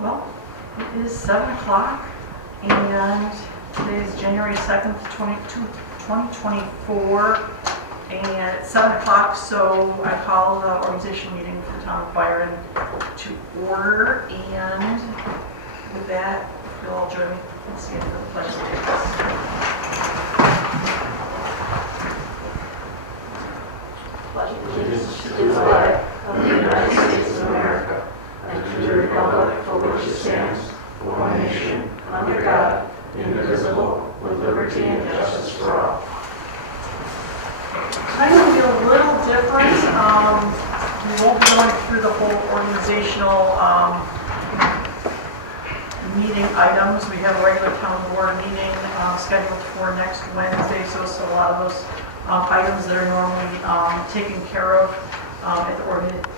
Well, it is 7 o'clock, and today is January 2nd, 2024, and it's 7 o'clock, so I call the organizational meeting for the town of Byron to order, and with that, if you'll all join me and stand for the pledge of allegiance. Pledge allegiance to the flag of the United States of America, and to the republic for which it stands, one nation, under God, indivisible, with liberty and justice for all. Tonight will be a little different. We won't be going through the whole organizational meeting items. We have a regular town board meeting scheduled for next Wednesday, so a lot of those items that are normally taken care of at the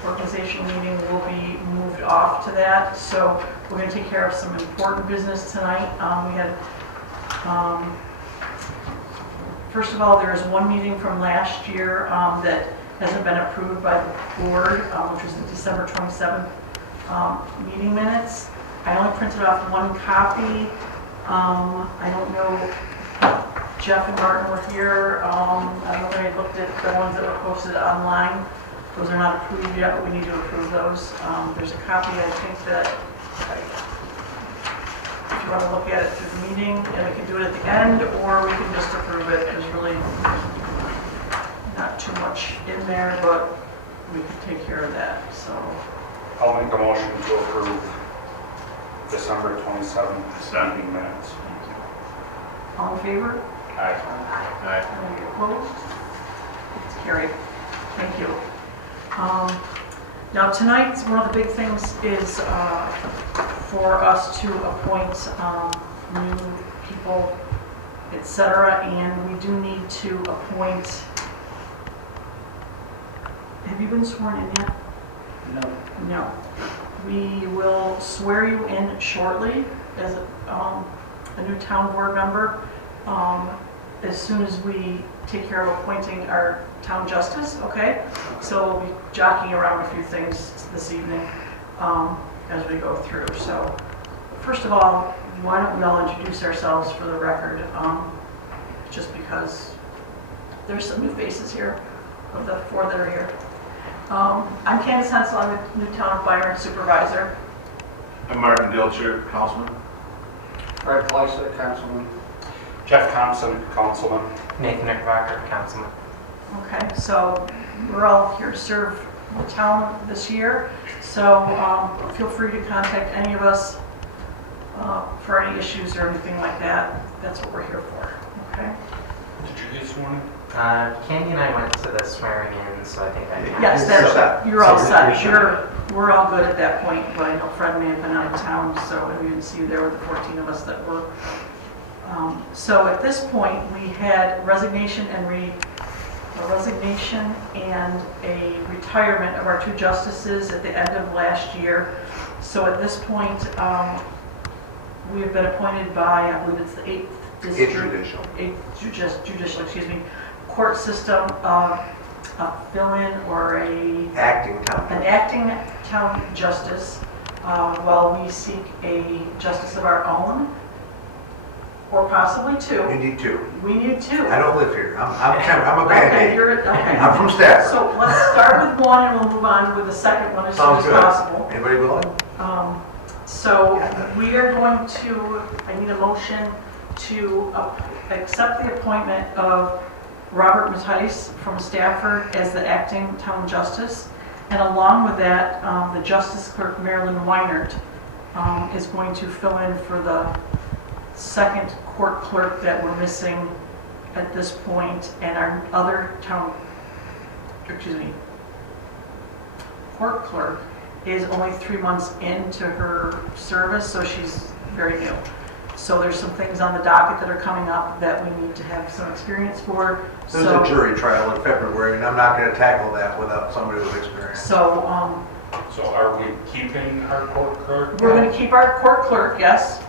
organizational meeting will be moved off to that. So we're going to take care of some important business tonight. We had, first of all, there is one meeting from last year that hasn't been approved by the board, which was the December 27th meeting minutes. I only printed off one copy. I don't know. Jeff and Martin were here. I don't know if I looked at the ones that were posted online. Those are not approved yet, but we need to approve those. There's a copy, I think, that if you want to look at it through the meeting, and we can do it at the end, or we can just approve it. There's really not too much in there, but we can take care of that. So I'll make a motion to approve December 27th meeting minutes. all in favor? Aye. Any opposed? It's carried. Thank you. Now tonight, one of the big things is for us to appoint new people, etc. And we do need to appoint. Have you been sworn in yet? No. No. We will swear you in shortly as a new town board member. As soon as we take care of appointing our town justice, okay? So we'll be jockeying around a few things this evening as we go through. So first of all, why don't we all introduce ourselves for the record, just because there's some new faces here of the four that are here. I'm Candace Hensel, I'm the new town of Byron supervisor. I'm Martin Dilcher, councilman. Fred Fleisig, councilman. Jeff Thompson, councilman. Nathan Knickerbocker, councilman. Okay, so we're all here to serve the town this year, so feel free to contact any of us for any issues or anything like that. That's what we're here for, okay? Did you get sworn in? Candy and I went to the swearing in, so I think I can. Yes, you're all set. We're all good at that point, but I know Fred may have been out of town, so we didn't see you there with the 14 of us that were. So at this point, we had resignation and a retirement of our two justices at the end of last year. So at this point, we have been appointed by, I believe it's the 8th District, 8th Judicial, court system, a fill-in or an acting town justice, while we seek a justice of our own. Or possibly two. You need two. We need two. I don't live here. I'm a Band-Aid. Okay. I'm from Stafford. So let's start with one and we'll move on with the second one as soon as possible. Anybody willing? So we are going to, I need a motion to accept the appointment of Robert Mattice from Stafford as the acting town justice. And along with that, the Justice Clerk Marilyn Weinert is going to fill in for the second court clerk that we're missing at this point, and our other court clerk is only 3 months into her service, so she's very new. So there's some things on the docket that are coming up that we need to have some experience for. There's a jury trial in February, and I'm not going to tackle that without somebody with experience. So, So are we keeping our court clerk? we're going to keep our court clerk, yes.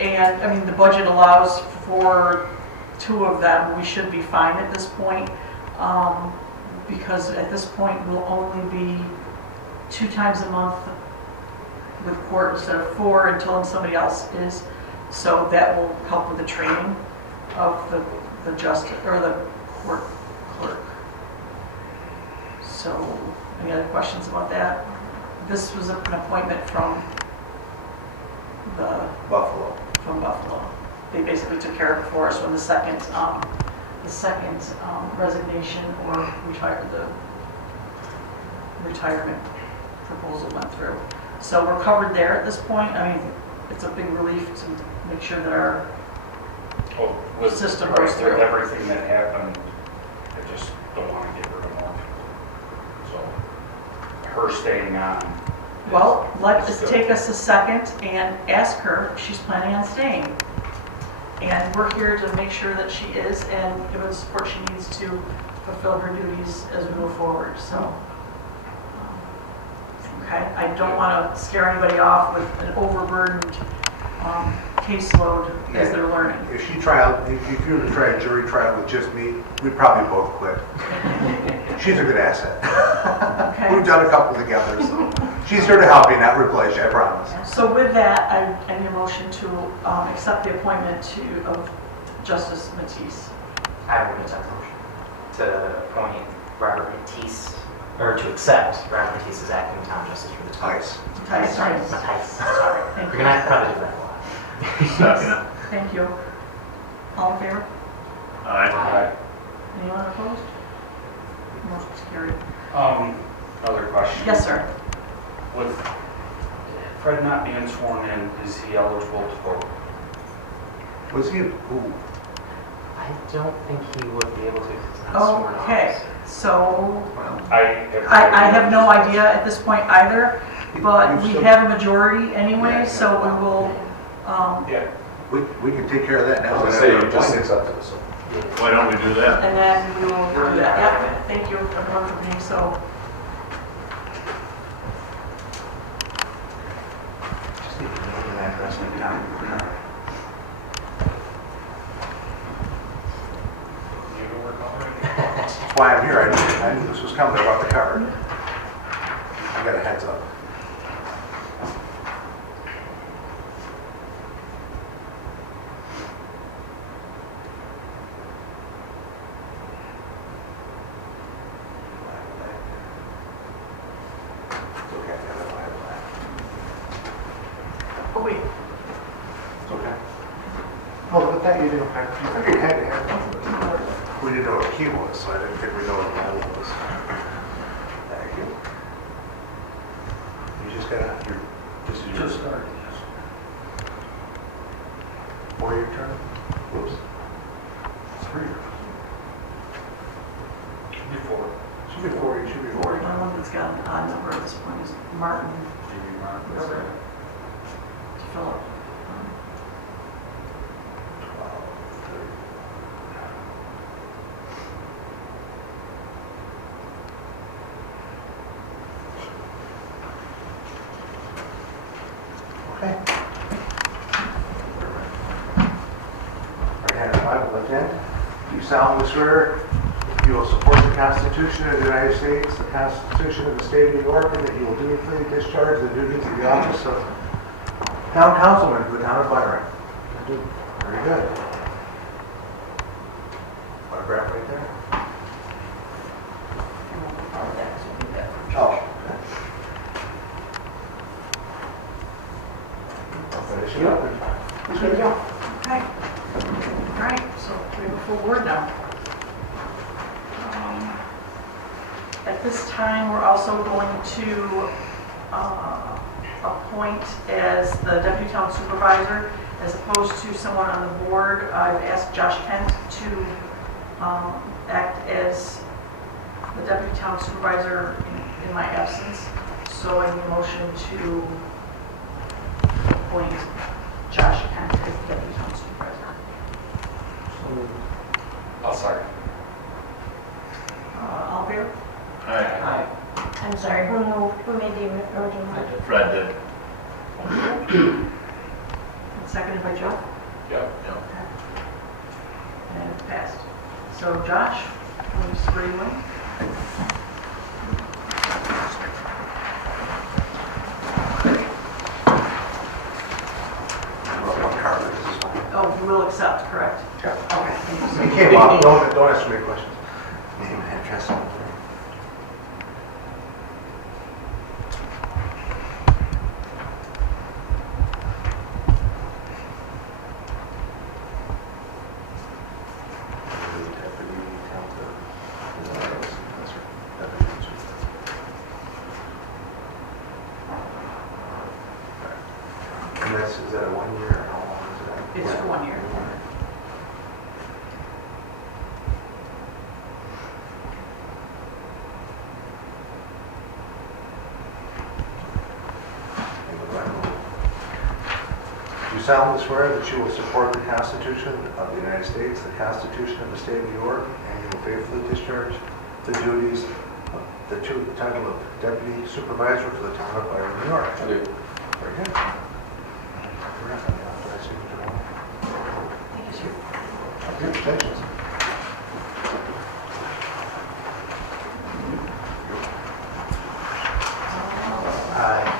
And, I mean, the budget allows for 2 of them. We should be fine at this point, because at this point we'll only be 2 times a month with court instead of 4 until somebody else is. So that will help with the training of the justice, or the court clerk. So, any other questions about that? This was an appointment from Buffalo. Buffalo. They basically took care of it for us when the second resignation or the retirement proposal went through. So we're covered there at this point. I mean, it's a big relief to make sure that our Well, with System right, goes through. with everything that happened, I just don't want to get rid of more people. So her staying on. Well, let's take us a second and ask her if she's planning on staying. And we're here to make sure that she is and give her the support she needs to fulfill her duties as we move forward, so. Okay, I don't want to scare anybody off with an overburdened caseload as they're learning. If you were to try a jury trial with just me, we'd probably both quit. She's a good asset. Okay. We've done a couple together, so she's here to help you, not replace you, I promise. So with that, I need a motion to accept the appointment of Justice Matisse. I will accept the motion to appoint Robert Matisse, or to accept Robert Matisse as acting town justice for the town. Nice. Sorry. Matisse, sorry. Thank You're you. gonna have to probably do that a lot. Second. Thank you. All in favor? Aye. Anyone opposed? Motion's carried. Another question. Yes, sir. With Fred not being sworn in, is he eligible to vote? Was he, ooh, I don't think he would be able to because he's not sworn on. Okay, so well, I have no idea at this point either, but we have a majority anyway, so we will, Yeah. we can take care of that now. I was gonna say, you just accepted it, so. Why don't we do that? and then we will do that. Yep, thank you everyone for being so. Just need to know the address and time. You know where going? That's why I'm here. I knew this was coming. I brought the card. I got a heads up. It's okay. I got it. Oh, wait. It's okay. Oh, but that you didn't have. You figured you had to have one. We didn't know what a key was, so I didn't think we know what that was. Thank you. You just gotta, this is your Just started, yes. 4-year term? Whoops. It's 3 years. Before. Should be 4, should be 4. The one that's got an odd number at this point is Martin Jamie Martin. to fill up. 12, 13. Okay. Right hand on Bible, left hand. Do you solemnly swear that you will support the Constitution of the United States, the Constitution of the State of New York, and that you will dutifully discharge the duties of the office of Town Councilman for the town of Byron? I do. Very good. Autograph right there? Oh. okay. I'll finish it up and There you go. Okay. All right, so we have a full board now. At this time, we're also going to appoint as the deputy town supervisor, as opposed to someone on the board. I've asked Josh Kent to act as the deputy town supervisor in my absence. So I need a motion to appoint Josh Kent as the deputy town supervisor. I'll second. All in favor? Aye. I'm sorry, who made the original? Fred did. Thank you. And seconded by Joe? Yep. And it passed. So Josh, will you swear you in? guess, is that a 1 year or how long is that? It's for 1 year. Do you solemnly swear that you will support the Constitution of the United States, the Constitution of the State of New York, and you will faithfully discharge the duties of the title of Deputy Supervisor for the town of Byron, New York? I do. Very good. Thank you, sir. Congratulations.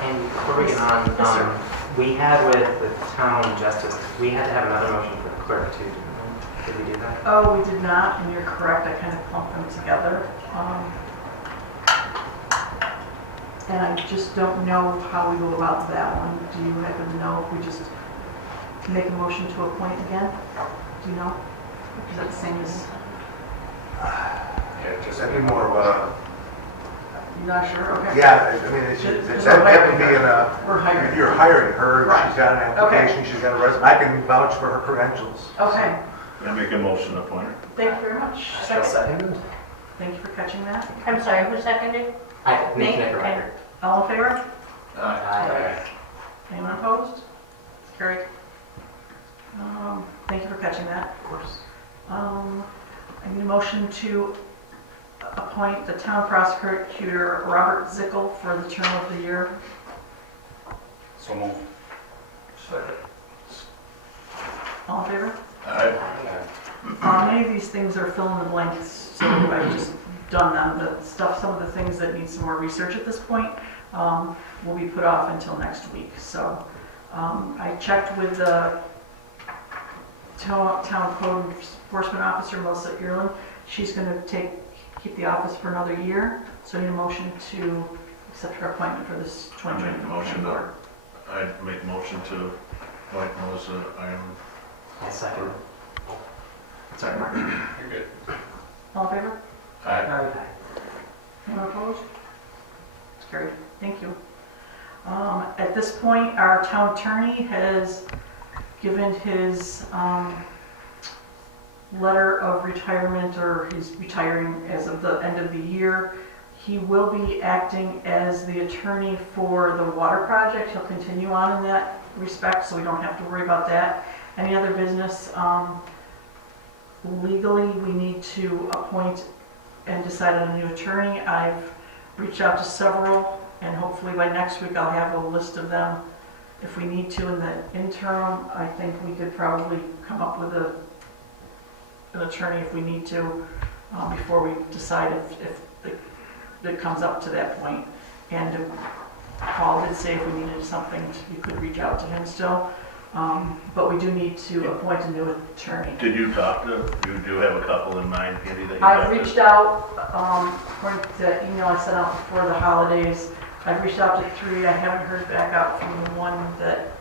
And before we get on, Yes, sir. we had with the town justice, we had to have another motion for the clerk too, didn't we? Did we do that? Oh, we did not, and you're correct, I kind of clumped them together. And I just don't know how we go about that one. Do you happen to know if we just make a motion to appoint again? Do you know? Is that the same as, Yeah, just. That'd be more of a, you're not sure? Okay. yeah, I mean, that would be in a, We're hiring. you're hiring her, Right. she's got an Okay. application, she's got a resume, I can vouch for her credentials. Okay, I make a motion to appoint her. thank you very much. I shall Second. second. Thank you for catching that. I'm sorry, who seconded? I, Me? Nick Nickerbacker. All in favor? Aye. Anyone opposed? Carried. Thank you for catching that. Of course. I need a motion to appoint the town prosecutor, Robert Zickel, for the term of the year. So move. Second. All in favor? Aye. Many of these things are fill in the blanks, so I've just done them. The stuff, some of the things that need some more research at this point will be put off until next week. So I checked with the town code enforcement officer, Melissa Earlin. She's going to keep the office for another year. So I need a motion to accept her appointment for this I make a 2020 motion board. I make a motion to appoint Melissa Iron. I second. Sorry, Mark. You're good. All in favor? Aye. Anyone opposed? It's carried. Thank you. At this point, our town attorney has given his letter of retirement, or he's retiring as of the end of the year. He will be acting as the attorney for the water project. He'll continue on in that respect, so we don't have to worry about that. Any other business, legally, we need to appoint and decide on a new attorney. I've reached out to several, and hopefully by next week I'll have a list of them. If we need to in the interim, I think we could probably come up with an attorney if we need to, before we decide if it comes up to that point. And Paul did say if we needed something, you could reach out to him still. But we do need to appoint a new attorney. Did you talk to, you do have a couple in mind, Andy, that you I've talked to? reached out, according to the email I sent out before the holidays, I've reached out to 3. I haven't heard back out from the one that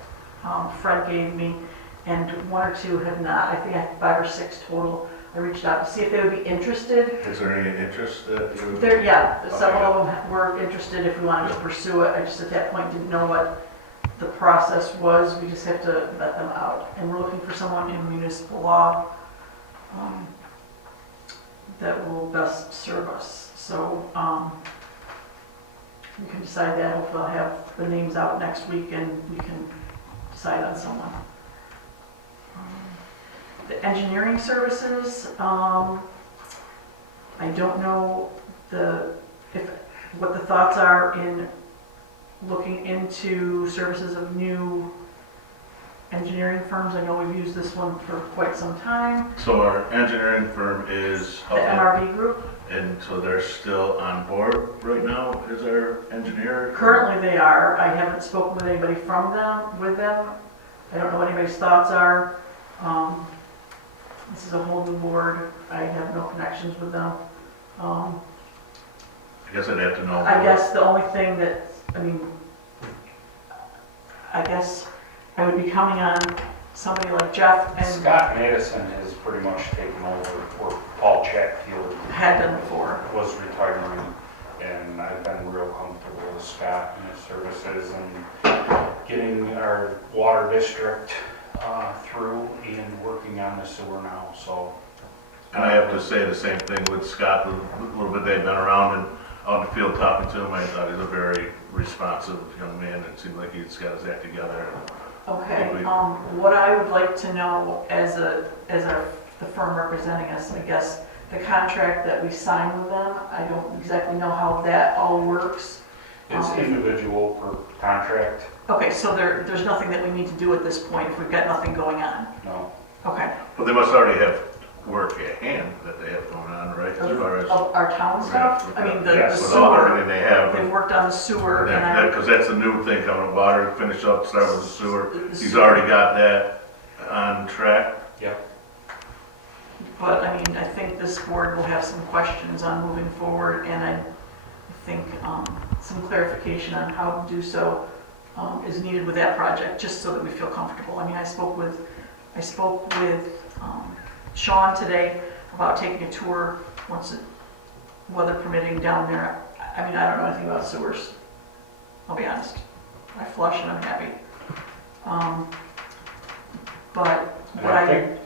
Fred gave me, and 1 or 2 have not. I think I have 5 or 6 total. I reached out to see if they would be interested. Is there any interest that you? Yeah, several of them were interested if we wanted to pursue it. I just at that point didn't know what the process was. We just have to vet them out. And we're looking for someone in municipal law that will best serve us. So we can decide that. Hopefully I'll have the names out next week and we can decide on someone. The engineering services, I don't know what the thoughts are in looking into services of new engineering firms. I know we've used this one for quite some time. So our engineering firm is, The MRB group, and so they're still on board right now as our engineer? currently they are. I haven't spoken with anybody from them, with them. I don't know what anybody's thoughts are. This is a whole new board. I have no connections with them. I guess I'd have to know. I guess the only thing that, I guess I would be counting on somebody like Jeff and Scott Madison has pretty much taken over, or Paul Chatfield had done before. was retiring. and I've been real comfortable with Scott and his services and getting our water district through and working on the sewer now, so. And I have to say the same thing with Scott, the little bit they've been around and out in the field talking to him, I thought he's a very responsive young man. It seemed like he's got his act together. Okay, what I would like to know as the firm representing us, I guess, the contract that we sign with them, I don't exactly know how that all works. It's individual per contract, Okay, so there's nothing that we need to do at this point if we've got nothing going on. no. Okay. But they must already have work at hand that they have going on, right, as far as. Of our town stuff? I mean, the Yes, the With all sewer, everything they have. they've worked on the sewer and I. Because that's a new thing coming, water, finish up, start with the sewer. The He's sewer. already got that on track. Yep. But I mean, I think this board will have some questions on moving forward, and I think some clarification on how to do so is needed with that project, just so that we feel comfortable. I mean, I spoke with Sean today about taking a tour once weather permitting down there. I mean, I don't know anything about sewers, I'll be honest. I flush and I'm happy. But And what I think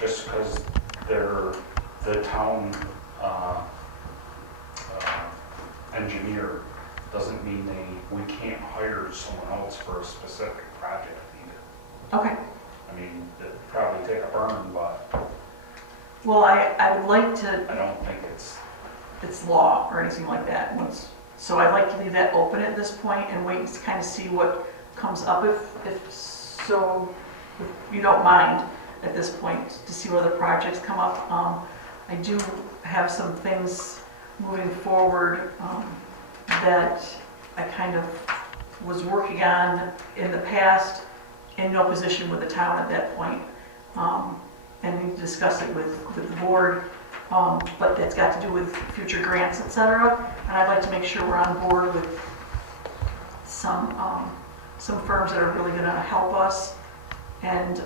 just because they're the town engineer doesn't mean we can't hire someone else for a specific project either. okay. I mean, it'd probably take a burn, but Well, I would like to, I don't think it's law or anything like that. So I'd like to leave that open at this point and wait to kind of see what comes up if you don't mind at this point, to see what other projects come up. I do have some things moving forward that I kind of was working on in the past, in no position with the town at that point, and need to discuss it with the board, but it's got to do with future grants, et cetera, and I'd like to make sure we're on board with some firms that are really gonna help us and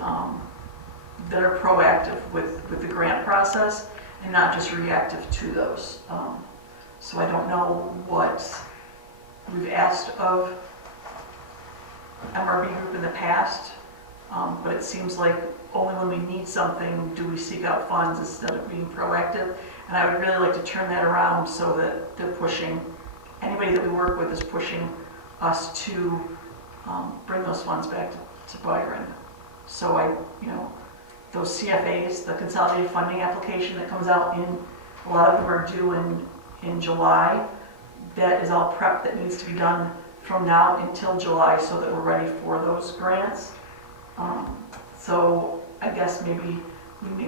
that are proactive with the grant process and not just reactive to those. So I don't know what we've asked of MRB Group in the past, but it seems like only when we need something do we seek out funds instead of being proactive. And I would really like to turn that around so that they're pushing, anybody that we work with is pushing us to bring those funds back to Byron. So those CFAs, the consolidated funding application that comes out a lot of them are due in July. That is all prep that needs to be done from now until July so that we're ready for those grants. So I guess maybe we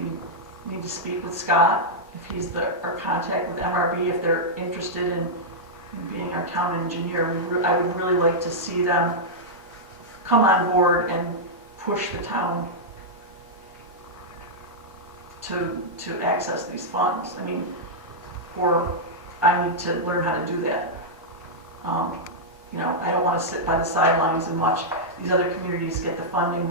need to speak with Scott, if he's our contact with MRB, if they're interested in being our town engineer. I would really like to see them come on board and push the town to access these funds. I mean, or I need to learn how to do that. I don't want to sit by the sidelines and watch these other communities get the funding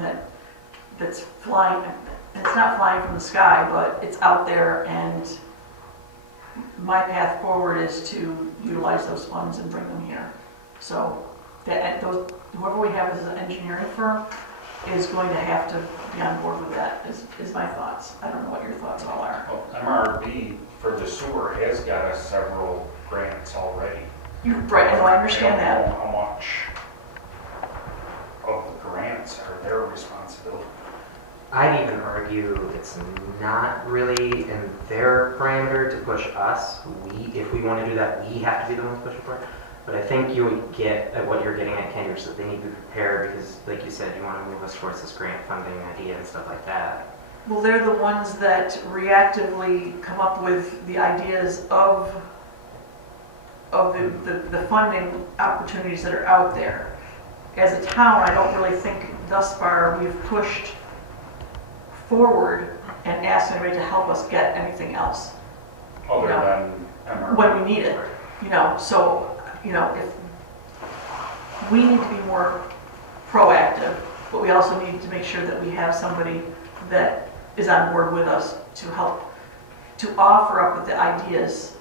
that's flying. It's not flying from the sky, but it's out there, and my path forward is to utilize those funds and bring them here. So whoever we have as an engineering firm is going to have to be on board with that, is my thoughts. I don't know what your thoughts all are. well, MRB for the sewer has got us several grants already. You're right, I understand I don't that. know how much of the grants are their responsibility. I'd even argue it's not really in their parameter to push us. If we want to do that, we have to be the ones pushing for it. But I think you would get at what you're getting at, Ken, so they need to be prepared because, like you said, you want to move us towards this grant funding idea and stuff like that. Well, they're the ones that reactively come up with the ideas of the funding opportunities that are out there. As a town, I don't really think thus far we've pushed forward and asked anybody to help us get anything else Other Yeah. than MRB. when we need it. So if we need to be more proactive, but we also need to make sure that we have somebody that is on board with us to help to offer up with the ideas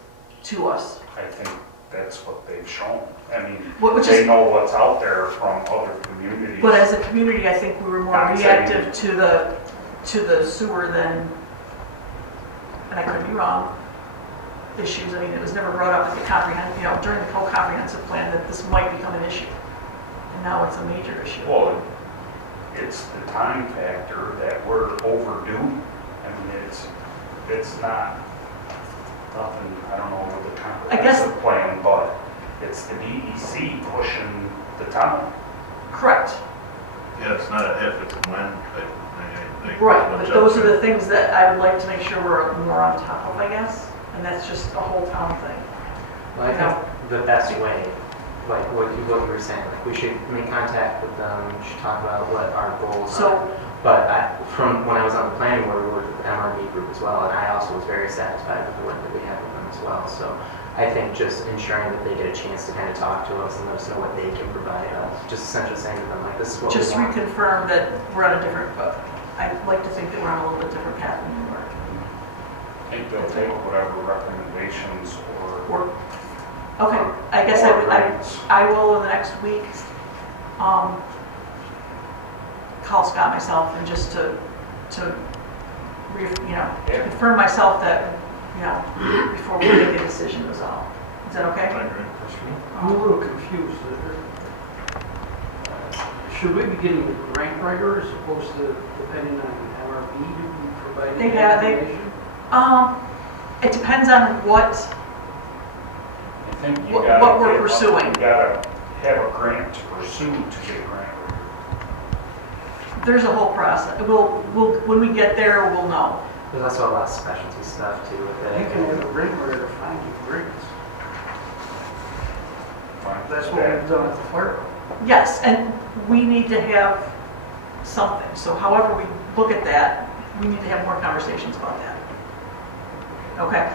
to us. I think that's what they've shown. I mean, Which they is, know what's out there from other communities. but as a community, I think we were more Not saying- reactive to the sewer than, and I could be wrong, issues. I mean, it was never brought up at the during the whole comprehensive plan that this might become an issue. And now it's a major issue. Well, it's the time factor that we're overdue. I mean, it's not nothing, I don't know with the I guess- comprehensive plan, but it's the DEC pushing the town. Correct. Yeah, it's not a if, it's a when. I think. Right, but those are the things that I would like to make sure we're more on top of, I guess. And that's just a whole town thing. Well, I think the best way, like what you were saying, like we should make contact with them, we should talk about what our goals So- are. But from when I was on the planning board, we worked with the MRB group as well, and I also was very satisfied with the work that we had with them as well. So I think just ensuring that they get a chance to kind of talk to us and let us know what they can provide us, just essentially saying to them, like, this is what Just we want. reconfirm that we're on a different, but I'd like to think that we're on a little bit different path than we were. I think they'll take whatever recommendations or. Okay, I guess I will in the next week, call Scott myself and just to confirm myself that, before we make a decision was all. Is that okay? I agree. I'm a little confused. Should we be getting the grant writer as opposed to depending on MRB to be providing information? It depends on what, I think you What gotta we're get- pursuing. You gotta have a grant to pursue to get a grant. there's a whole process. When we get there, we'll know. There's also a lot of specialty stuff too with it. You can have a grant writer find you grants. That's what we've done at the fire. Yes, and we need to have something. So however we look at that, we need to have more conversations about that. Okay?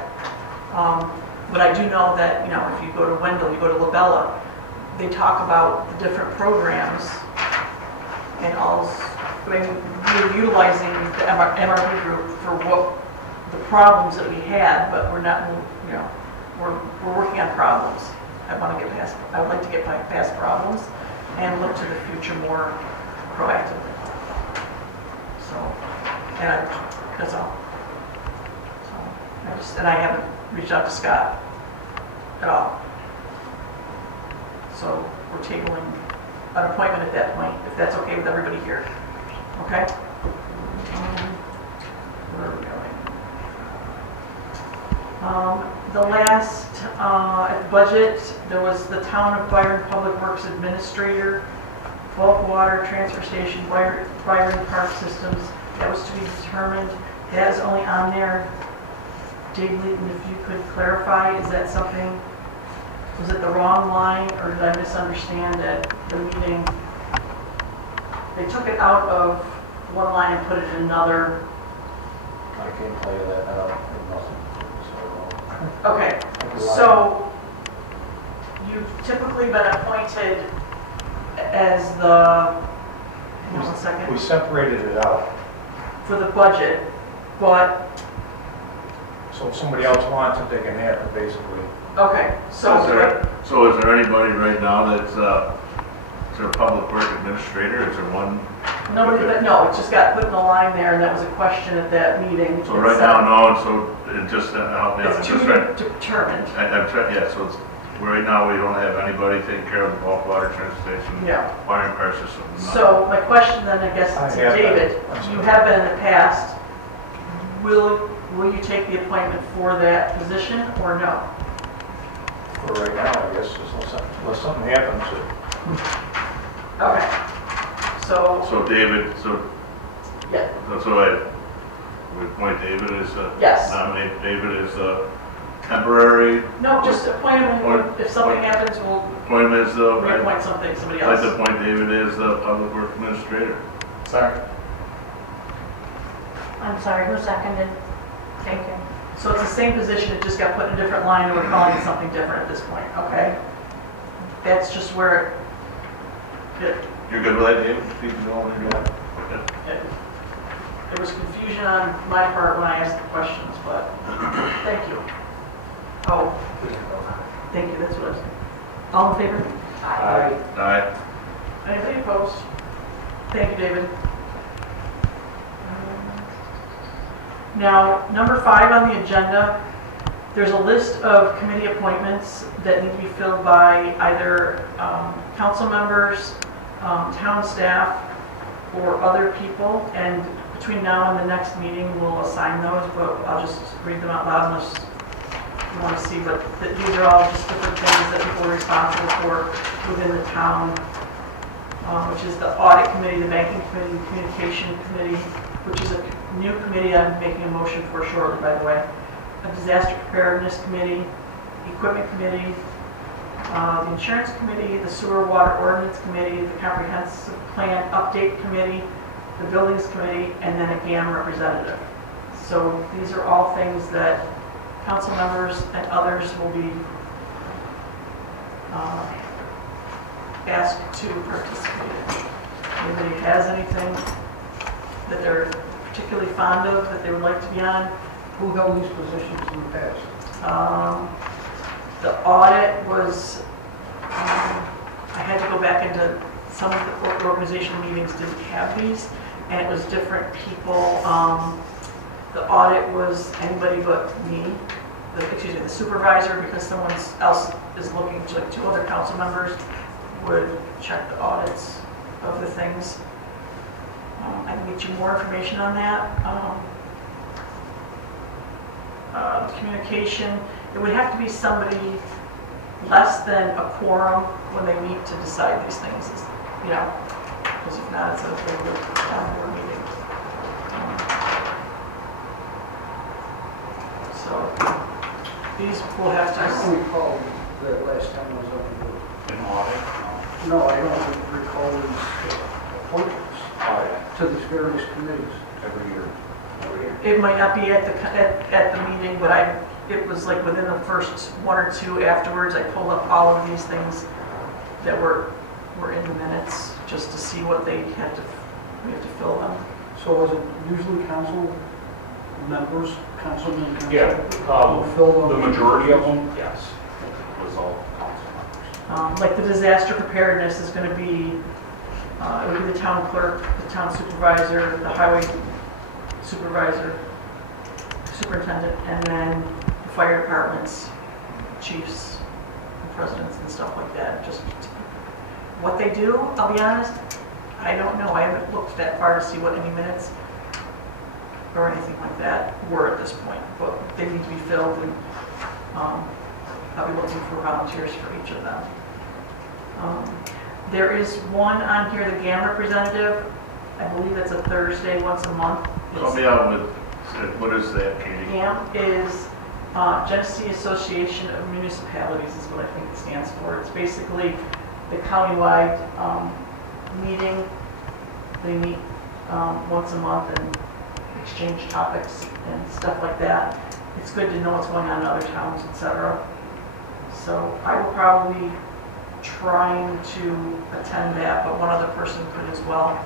But I do know that, if you go to Wendell, you go to Labella, they talk about the different programs and we're utilizing the MRP group for what the problems that we had, but we're not, we're working on problems. I would like to get past problems and look to the future more proactively. So, that's all. So, I haven't reached out to Scott at all. So we're tabling an appointment at that point, if that's okay with everybody here. Okay? Where are we going? The last budget, there was the Town of Byron Public Works Administrator, bulk water transfer station, Byron Park Systems. That was to be determined. That is only on there. Dave Leeton, if you could clarify, is that something, was it the wrong line, or did I misunderstand at the meeting? They took it out of one line and put it in another. I can't tell you that out. Okay, so you've typically been appointed as the, hang on one We second, separated it out, for the budget, but, so if somebody else wants it, they can have it, basically. okay, So is there anybody right now that's, is there a public work administrator? Is there one? nobody, but no, it just got put in a line there, and that was a question at that meeting. So right now, no, and so it just, help me out. It's I'm to just trying, be determined, I'm trying, yeah, so it's, right now, we don't have anybody taking care of the bulk water transfer station, yeah. wiring car system. nothing. So my question then, I guess, I to have David, that. you have been in the past, will you take the appointment for that position, or no? For right now, I guess, unless something happens. Okay, so, So David, yeah, we appoint David as, Yes. nominate David as temporary, no, just appoint him, if something happens, we'll appoint him as the, I'd reappoint somebody like to else. appoint David as the public work administrator. Sorry. I'm sorry, who seconded? Thank you. So it's the same position, it just got put in a different line, and we're calling it something different at this point, okay? That's just where it, You're good with that, David? Keep it going, you're good? Okay. there was confusion on my part when I asked the questions, but thank you. Oh, We can vote on it. Thank you, that's what I was saying. All in favor? Aye. Aye. Anybody opposed? Thank you, David. Now, number 5 on the agenda, there's a list of committee appointments that need to be filled by either council members, town staff, or other people. And between now and the next meeting, we'll assign those, but I'll just read them out loud unless you want to see. But these are all just different things that people are responsible for within the town, which is the audit committee, the banking committee, the communication committee, which is a new committee I'm making a motion for shortly, by the way. A disaster preparedness committee, equipment committee, the insurance committee, the sewer water ordinance committee, the comprehensive plan update committee, the buildings committee, and then a GAM representative. So these are all things that council members and others will be asked to participate in. Anybody has anything that they're particularly fond of that they would like to be on? Who held these positions in the past? The audit was, I had to go back into some of the organizational meetings didn't have these, and it was different people. The audit was anybody but me, the supervisor, because someone else is looking to, like 2 other council members would check the audits of the things. I can get you more information on that. Communication, it would have to be somebody less than a quorum when they meet to decide these things, you know, because if not, it's a regular town board meeting. So these will have I to, don't recall the last time I was up here. An audit? No, I don't recall these appointments Oh, yeah, to these various committees. every year. it might not be at the meeting, but it was like within the first 1 or 2 afterwards, I pulled up all of these things that were in the minutes, just to see what we had to fill them. So was it usually council members, councilmen, council? Yeah, who filled the them? majority of them, yes, was all council members. Like the disaster preparedness is going to be, it would be the town clerk, the town supervisor, the highway supervisor, superintendent, and then the fire departments, chiefs, and presidents and stuff like that. Just what they do, I'll be honest, I don't know. I haven't looked that far to see what any minutes or anything like that were at this point, but they need to be filled, and I'll be looking for volunteers for each of them. There is one on here, the GAM representative. I believe it's a Thursday once a month. Help me out with, what is that, Katie? GAM is GENESEE Association of Municipalities is what I think it stands for. It's basically the countywide meeting. They meet once a month and exchange topics and stuff like that. It's good to know what's going on in other towns, etc. So I will probably trying to attend that, but one other person could as well.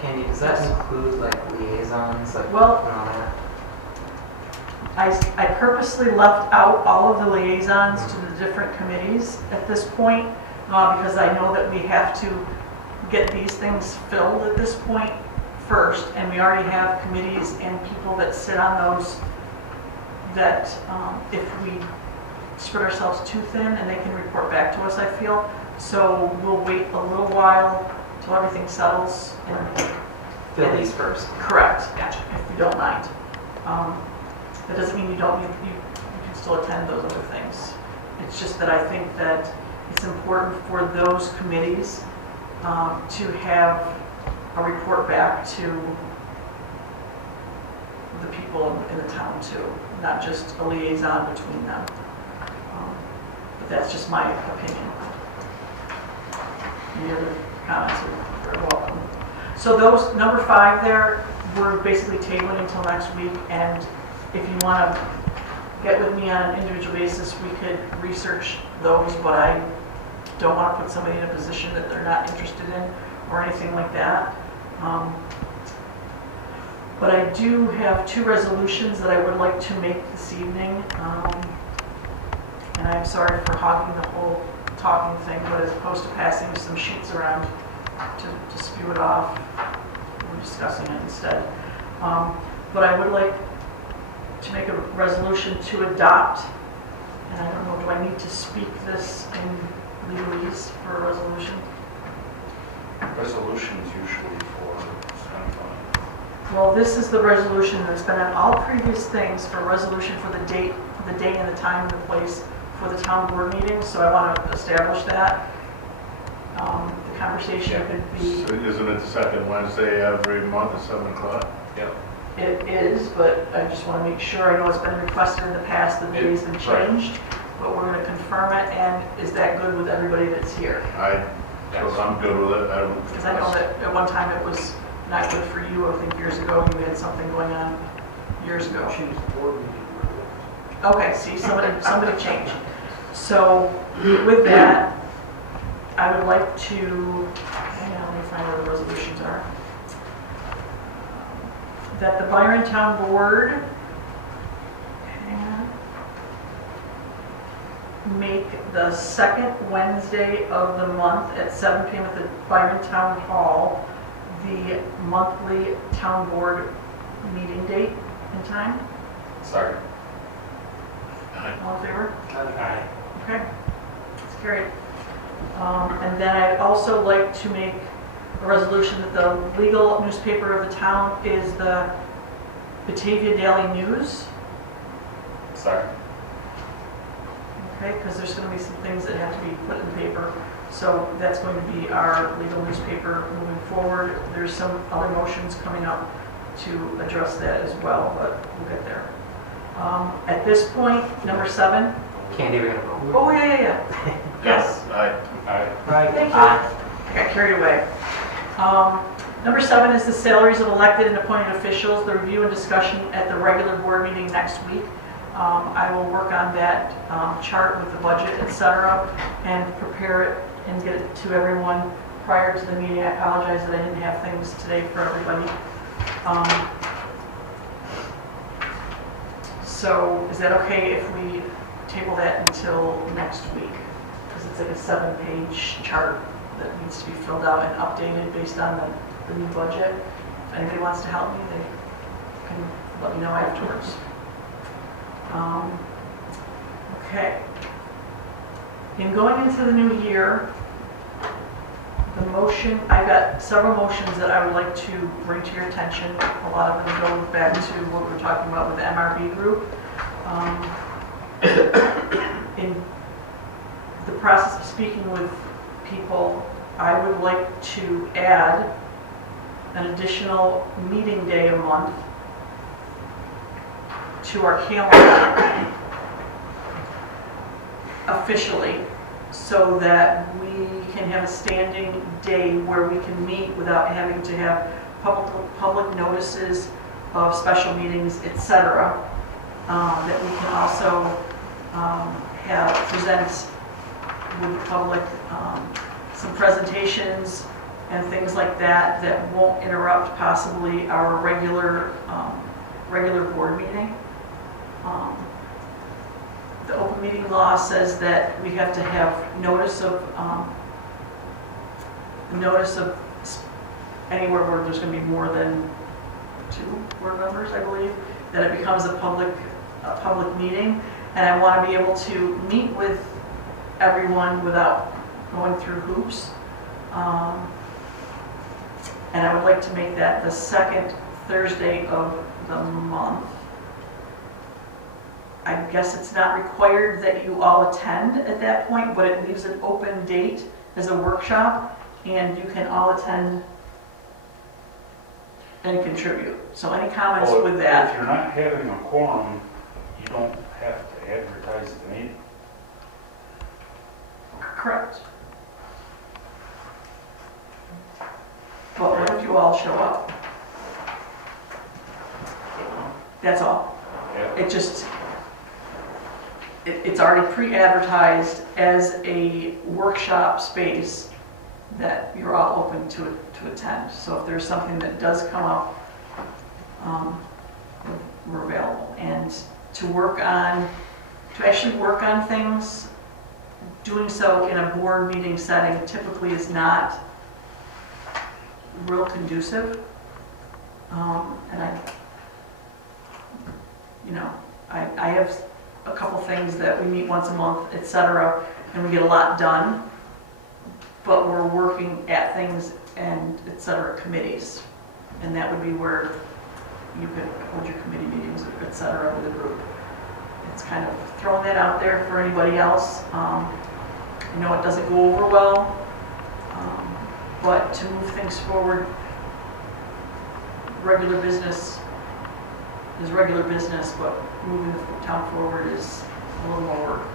Candy, does that include like liaisons, like Well, and all that? I purposely left out all of the liaisons to the different committees at this point because I know that we have to get these things filled at this point first, and we already have committees and people that sit on those that if we spread ourselves too thin, and they can report back to us, I feel. So we'll wait a little while till everything settles. And Fill these first. correct, Gotcha. if you don't mind. That doesn't mean you can still attend those other things. It's just that I think that it's important for those committees to have a report back to the people in the town too, not just a liaison between them. But that's just my opinion. Any other comments are very welcome. So those, number 5 there, we're basically tabling until next week, and if you want to get with me on an individual basis, we could research those, but I don't want to put somebody in a position that they're not interested in or anything like that. But I do have 2 resolutions that I would like to make this evening. And I'm sorry for hogging the whole talking thing, but as opposed to passing some sheets around to spew it off, we're discussing it instead. But I would like to make a resolution to adopt, and I don't know, do I need to speak this in legalese for a resolution? Resolutions usually for something. Well, this is the resolution that's been on all previous things for resolution for the date and the time and the place for the town board meeting, so I want to establish that. The conversation could be, So isn't it the second Wednesday every month at 7 o'clock? Yep. it is, but I just want to make sure, I know it's been requested in the past, the day's been changed, but we're going to confirm it, and is that good with everybody that's here? I'm good with it. Because I know that at one time it was not good for you, I think years ago, you had something going on years ago. Change the board meeting. Okay, see, somebody changed. So with that, I would like to, hang on, let me find where the resolutions are. That the Byron Town Board make the second Wednesday of the month at 7 p.m. at the Byron Town Hall the monthly town board meeting date and time. Sorry. All in favor? Aye. Okay, it's carried. And then I'd also like to make a resolution that the legal newspaper of the town is the Batavia Daily News. Sorry. Okay, because there's going to be some things that have to be put in paper. So that's going to be our legal newspaper moving forward. There's some other motions coming up to address that as well, but we'll get there. At this point, number 7. Candy, we're gonna vote. Oh, yeah. Yes. Aye. Aye. Thank you. I got carried away. Number 7 is the salaries of elected and appointed officials, the review and discussion at the regular board meeting next week. I will work on that chart with the budget, et cetera, and prepare it and get it to everyone prior to the meeting. I apologize that I didn't have things today for everybody. So is that okay if we table that until next week? Because it's like a 7-page chart that needs to be filled out and updated based on the new budget. If anybody wants to help me, they can let me know afterwards. Okay. In going into the new year, I've got several motions that I would like to bring to your attention. A lot of them go back to what we were talking about with the MRB group. In the process of speaking with people, I would like to add an additional meeting day a month to our calendar officially, so that we can have a standing day where we can meet without having to have public notices of special meetings, etc. That we can also present with the public some presentations and things like that that won't interrupt possibly our regular board meeting. The open meeting law says that we have to have notice of anywhere where there's going to be more than 2 board members, I believe, that it becomes a public meeting. And I want to be able to meet with everyone without going through hoops. And I would like to make that the second Thursday of the month. I guess it's not required that you all attend at that point, but it leaves an open date as a workshop, and you can all attend and contribute. So any comments Well, with If that? you're not having a quorum, you don't have to advertise the meeting. Correct. But what if you all show up? That's all. Yeah. It just, it's already pre-advertised as a workshop space that you're all open to attend. So if there's something that does come up um, we're available. And to actually work on things, doing so in a board meeting setting typically is not real conducive. And I have a couple things that we meet once a month, et cetera, and we get a lot done, but we're working at things and et cetera, committees. And that would be where you could hold your committee meetings, et cetera, with a group. It's kind of throwing that out there for anybody else. I know it doesn't go over well, but to move things forward, regular business is regular business, but moving the town forward is a little more work.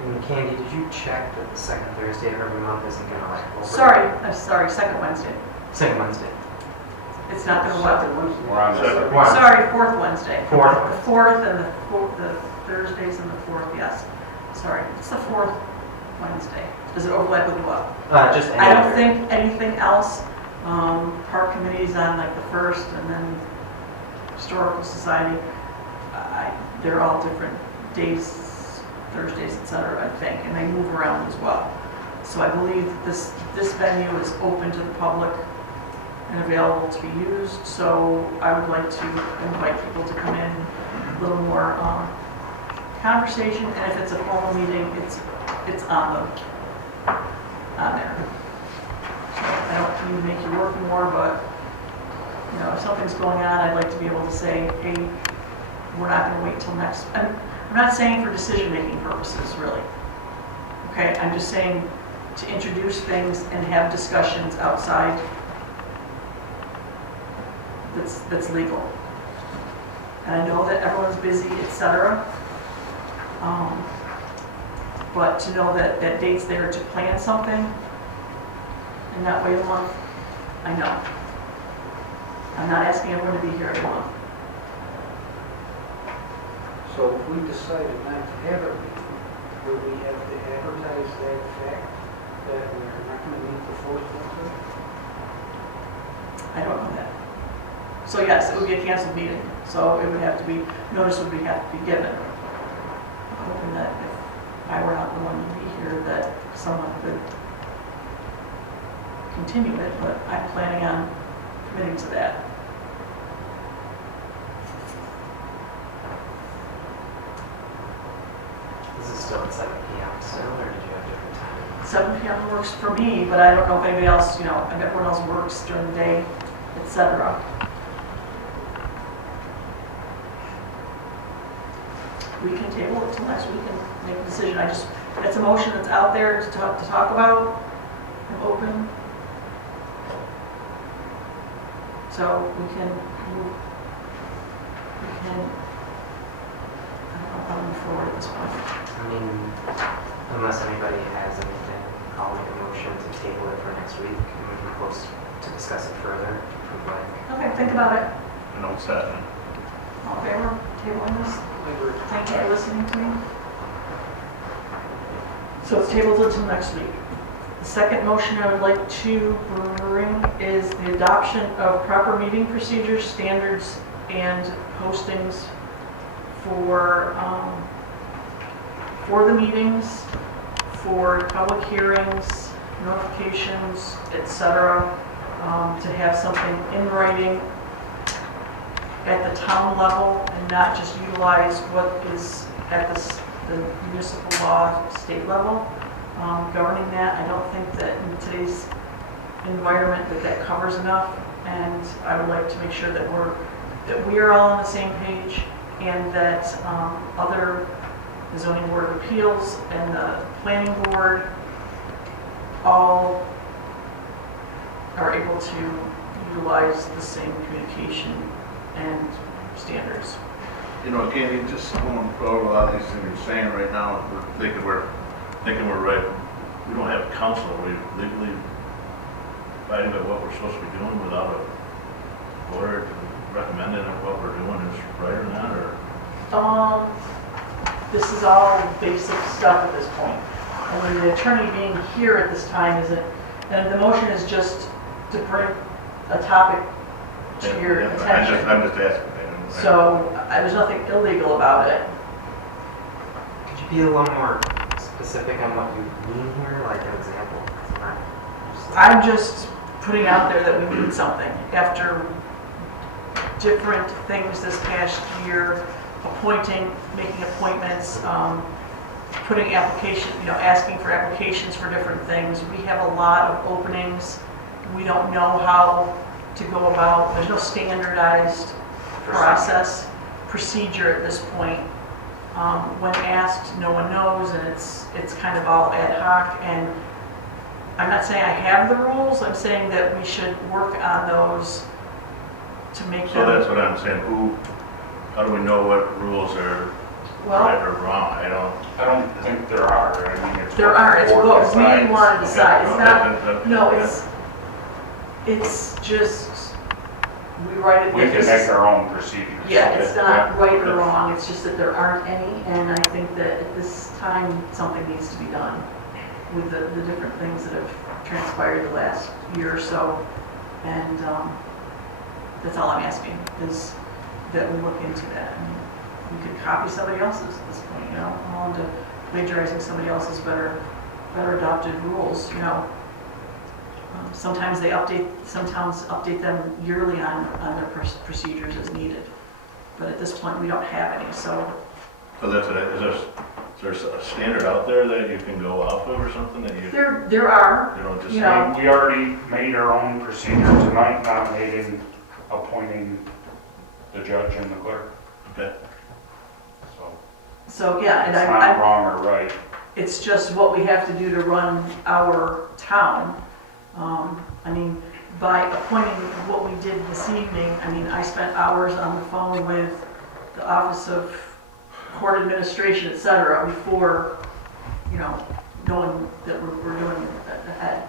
And Candy, did you check that the second Thursday of every month isn't going to like open? Sorry, second Wednesday. Second Wednesday. It's not going to work. We're on the second. One. Sorry, fourth Wednesday. Fourth. The fourth and the Thursdays and the fourth, yes. Sorry, it's the fourth Wednesday. Does it overlap with what? Just any I don't other- think anything else. Park committee's on like the first, and then Historical Society. They're all different days, Thursdays, et cetera, I think, and they move around as well. So I believe this venue is open to the public and available to be used. So I would like to invite people to come in, a little more conversation, and if it's a formal meeting, it's on there. I don't mean to make you work more, but if something's going on, I'd like to be able to say, hey, we're not going to wait till next. I'm not saying for decision-making purposes, really. Okay, I'm just saying to introduce things and have discussions outside that's legal. And I know that everyone's busy, etc. But to know that that date's there to plan something and not wait a month, I know. I'm not asking everyone to be here every month. So if we decided not to have a meeting, would we have to advertise that fact that we're not going to meet the fourth Wednesday? I don't know that. So yes, it would be a canceled meeting. So it would have to be, notice would have to be given. I'm hoping that if I were not the one to be here, that someone could continue it, but I'm planning on committing to that. Is it still at 7 p.m. still, or did you have different time? 7 p.m. works for me, but I don't know if anybody else, if everyone else works during the day, etc. We can table it till next week and make a decision. It's a motion that's out there to talk about and open. So we can move, I don't know how to move forward at this point. I mean, unless anybody has anything, I'll make a motion to table it for next week, and we can post to discuss it further. if we'd like. Okay, think about it. I know what's happening. All in favor of tabling this? Thank you for listening to me. So it's tabled until next week. The second motion I would like to bring is the adoption of proper meeting procedures, standards, and postings for the meetings, for public hearings, notifications, etc. To have something in writing at the town level and not just utilize what is at the municipal law state level. Governing that, I don't think that in today's environment that covers enough, and I would like to make sure that we are all on the same page, and that the zoning board of appeals and the planning board all are able to utilize the same communication and standards. Candy, just going over a lot of these things you're saying right now, we're thinking we're right. We don't have counsel. We legally fighting about what we're supposed to be doing without a lawyer recommending if what we're doing is right or not, or? This is all basic stuff at this point. And when the attorney being here at this time isn't, and the motion is just to bring a topic to your Yeah, attention. I'm just asking. So there's nothing illegal about it. Could you be a little more specific on what you mean here, like an example? 'Cause I'm not just- I'm just putting out there that we need something. After different things this past year, appointing, making appointments, putting application, asking for applications for different things. We have a lot of openings. We don't know how to go about, there's no standardized procedure at this point. When asked, no one knows, and it's kind of all ad hoc. And I'm not saying I have the rules, I'm saying that we should work on those to make So them. that's what I'm saying, how do we know what rules are Well, right or wrong? I don't think there are. I mean, it's. there what the are, it's board what we decides. want to decide. It's not, no, Yeah. it's just, we write it. We can this make is- our own procedures. Yeah, it's not right or Okay. wrong, it's just that there aren't any, and I think that at this time, something needs to be done with the different things that have transpired the last year or so. And that's all I'm asking, is that we look into that. I mean, we could copy somebody else's at this point, I'm on to plagiarizing somebody else's better adopted rules, Sometimes they update, some towns update them yearly on their procedures as needed. But at this point, we don't have any, so So that's is there a standard out there that you can go off of or something that you there are, just you know, We already made our own procedure tonight, nominating, appointing the judge and the clerk. Okay. So yeah, and it's not I, wrong or right. it's just what we have to do to run our town. I mean, by appointing what we did this evening, I mean, I spent hours on the phone with the Office of Court Administration, et cetera, before, knowing that we're doing it ahead.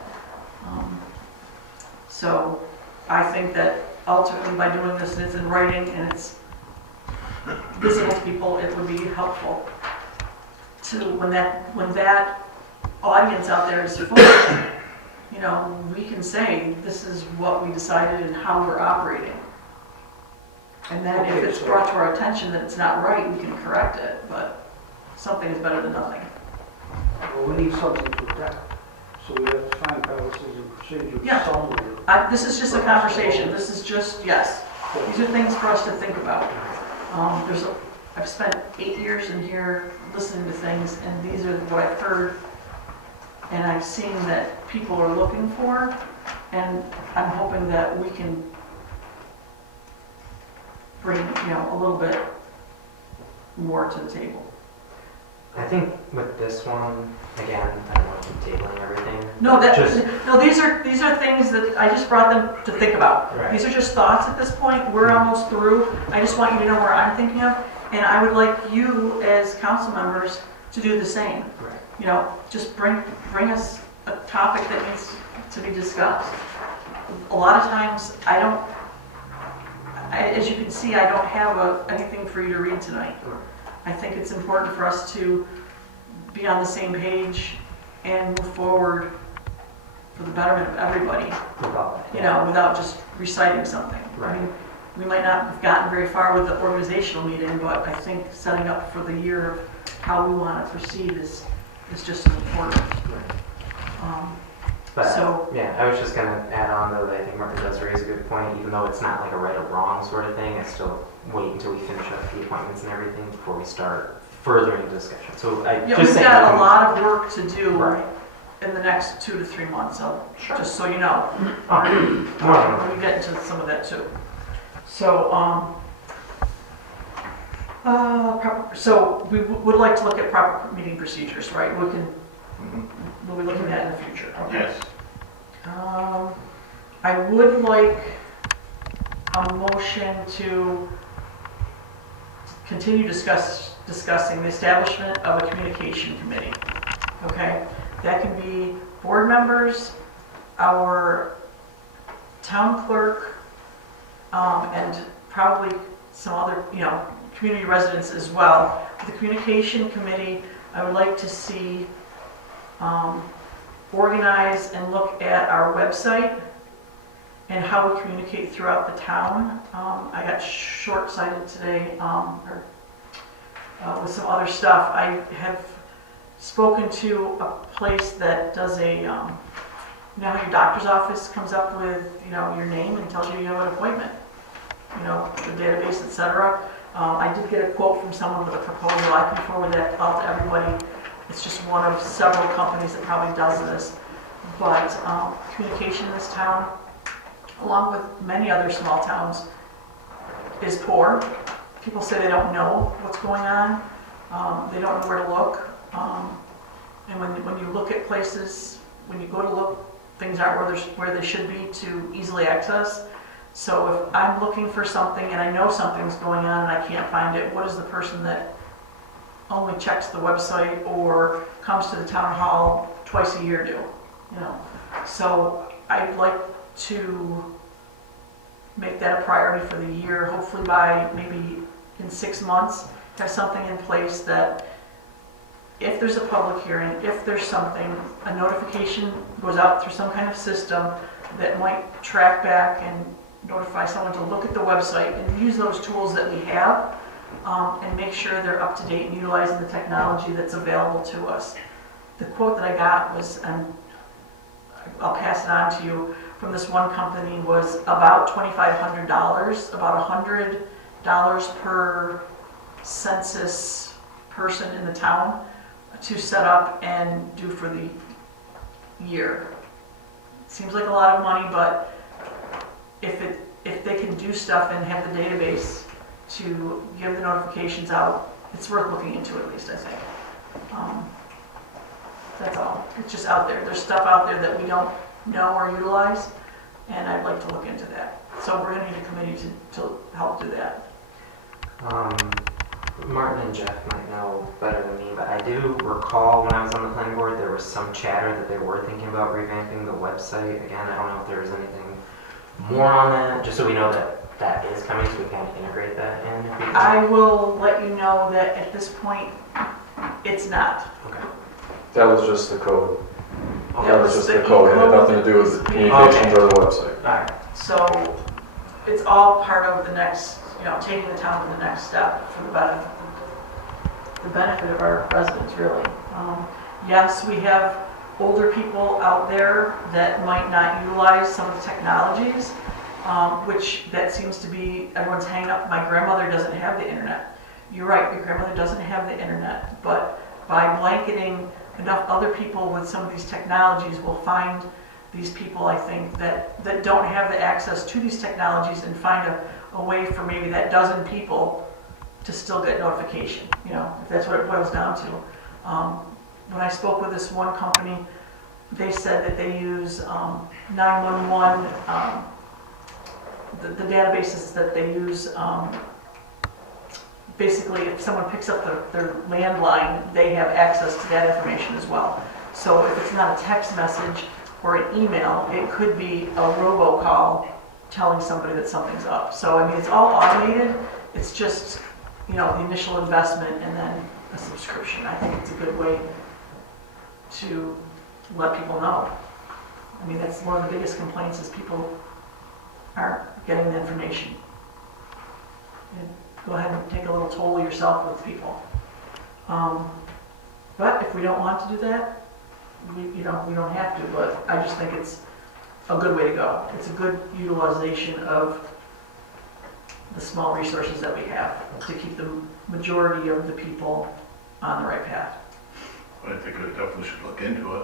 So I think that ultimately by doing this, and it's in writing and it's visible to people, it would be helpful to, when that audience out there is full, we can say, this is what we decided and how we're operating. And then if Okay, it's so- brought to our attention that it's not right, we can correct it, but something is better than nothing. Well, we need something to protect, so we have to find policies and procedures Yeah. somewhere. This is just a conversation, this is just, yes, these are things for us to think about. I've spent 8 years in here listening to things, and these are what I've heard, and I've seen that people are looking for, and I'm hoping that we can bring, a little bit more to the table. I think with this one, again, I don't want to keep tabling everything. No, Just- these are things that I just brought them to think about. Right. These are just thoughts at this point. We're almost through. I just want you to know where I'm thinking of, and I would like you as council members to do the same. Right. Just bring us a topic that needs to be discussed. A lot of times, as you can see, I don't have anything for you to read tonight. I think it's important for us to be on the same page and move forward for the betterment of everybody, without just reciting something. Right. I mean, we might not have gotten very far with the organizational meeting, but I think setting up for the year of how we want to proceed is just as important. But, So- yeah, I was just gonna add on though, that I think Martin does raise a good point, even though it's not like a right or wrong sort of thing, I still wait until we finish up the appointments and everything before we start furthering the discussion. So I Yeah, just we've saying. got a lot of work to do Right. in the next 2 to 3 months, so Sure. just so you know. More than enough. We get into some of that too. So, so we would like to look at proper meeting procedures, right? We'll be looking at that in the future. Okay. Yes. I would like a motion to continue discussing the establishment of a communication committee. Okay? That can be board members, our town clerk, and probably some other, community residents as well. The communication committee, I would like to see organize and look at our website and how we communicate throughout the town. I got short-sighted today, with some other stuff. I have spoken to a place that does a, you know how your doctor's office comes up with, you know, your name and tells you you have an appointment, you know, the database, etc. I did get a quote from someone with a proposal. I can forward that out to everybody. It's just one of several companies that probably does this. But communication in this town, along with many other small towns, is poor. People say they don't know what's going on. They don't know where to look. And when you look at places, when you go to look, things aren't where they should be to easily access. So if I'm looking for something and I know something's going on and I can't find it, what is the person that only checks the website or comes to the town hall twice a year do? You know, so I'd like to make that a priority for the year. Hopefully by maybe in 6 months, have something in place that if there's a public hearing, if there's something, a notification goes out through some kind of system that might track back and notify someone to look at the website and use those tools that we have, and make sure they're up to date and utilizing the technology that's available to us. The quote that I got was, and I'll pass it on to you, from this one company was about $2,500, about $100 per census person in the town to set up and do for the year. Seems like a lot of money, but if they can do stuff and have the database to give the notifications out, it's worth looking into at least, I think. That's all. It's just out there. There's stuff out there that we don't know or utilize, and I'd like to look into that. So we're going to need a committee to help do that. Martin and Jeff might know better than me, but I do recall when I was on the planning board, there was some chatter that they were thinking about revamping the website. Again, I don't know if there was anything more on that, just so we know that that is coming, so we can integrate that in. If we can. I will let you know that at this point, it's not. Okay. That was just the code. Okay. That was just the code. It had nothing to do with the communications or the website. All right. So it's all part of the next, you know, taking the town to the next step for the benefit of our residents, really. Yes, we have older people out there that might not utilize some of the technologies, which that seems to be everyone's hang up. My grandmother doesn't have the internet. You're right, your grandmother doesn't have the internet, but by blanketing enough other people with some of these technologies, we'll find these people, I think, that don't have the access to these technologies and find a way for maybe that dozen people to still get notification, you know, if that's what it boils down to. When I spoke with this one company, they said that they use 911, the databases that they use, basically if someone picks up their landline, they have access to that information as well. So if it's not a text message or an email, it could be a robocall telling somebody that something's up. So I mean, it's all automated. It's just, you know, the initial investment and then a subscription. I think it's a good way to let people know. I mean, that's one of the biggest complaints is people aren't getting the information. And go ahead and take a little toll yourself with people. But if we don't want to do that, we don't have to, but I just think it's a good way to go. It's a good utilization of the small resources that we have to keep the majority of the people on the right path. I think we definitely should look into it.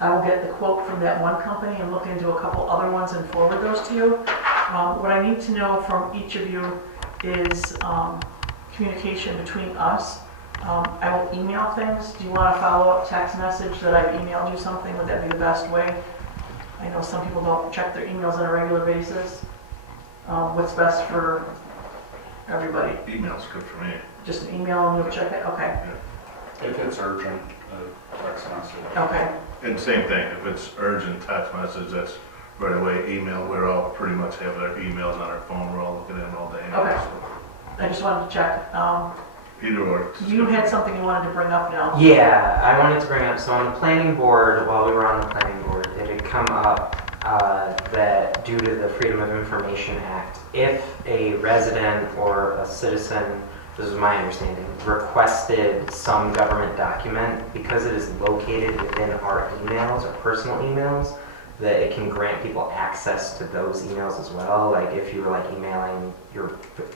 I will get the quote from that one company and look into a couple other ones and forward those to you. What I need to know from each of you is communication between us. I will email things. Do you want a follow-up text message that I've emailed you something? Would that be the best way? I know some people don't check their emails on a regular basis. What's best for everybody? Email's good for me. Just an email and you'll check it? Okay. If it's urgent, text message. Okay. And same thing, if it's urgent text message, that's right away. Email, we're all pretty much have our emails on our phone. We're all looking at them all day. Okay. So I just wanted to check. either or. You had something you wanted to bring up now. Yeah, I wanted to bring up, so on the planning board, while we were on the planning board, it had come up that due to the Freedom of Information Act, if a resident or a citizen, this is my understanding, requested some government document, because it is located within our emails, our personal emails, that it can grant people access to those emails as well. Like if you were like emailing your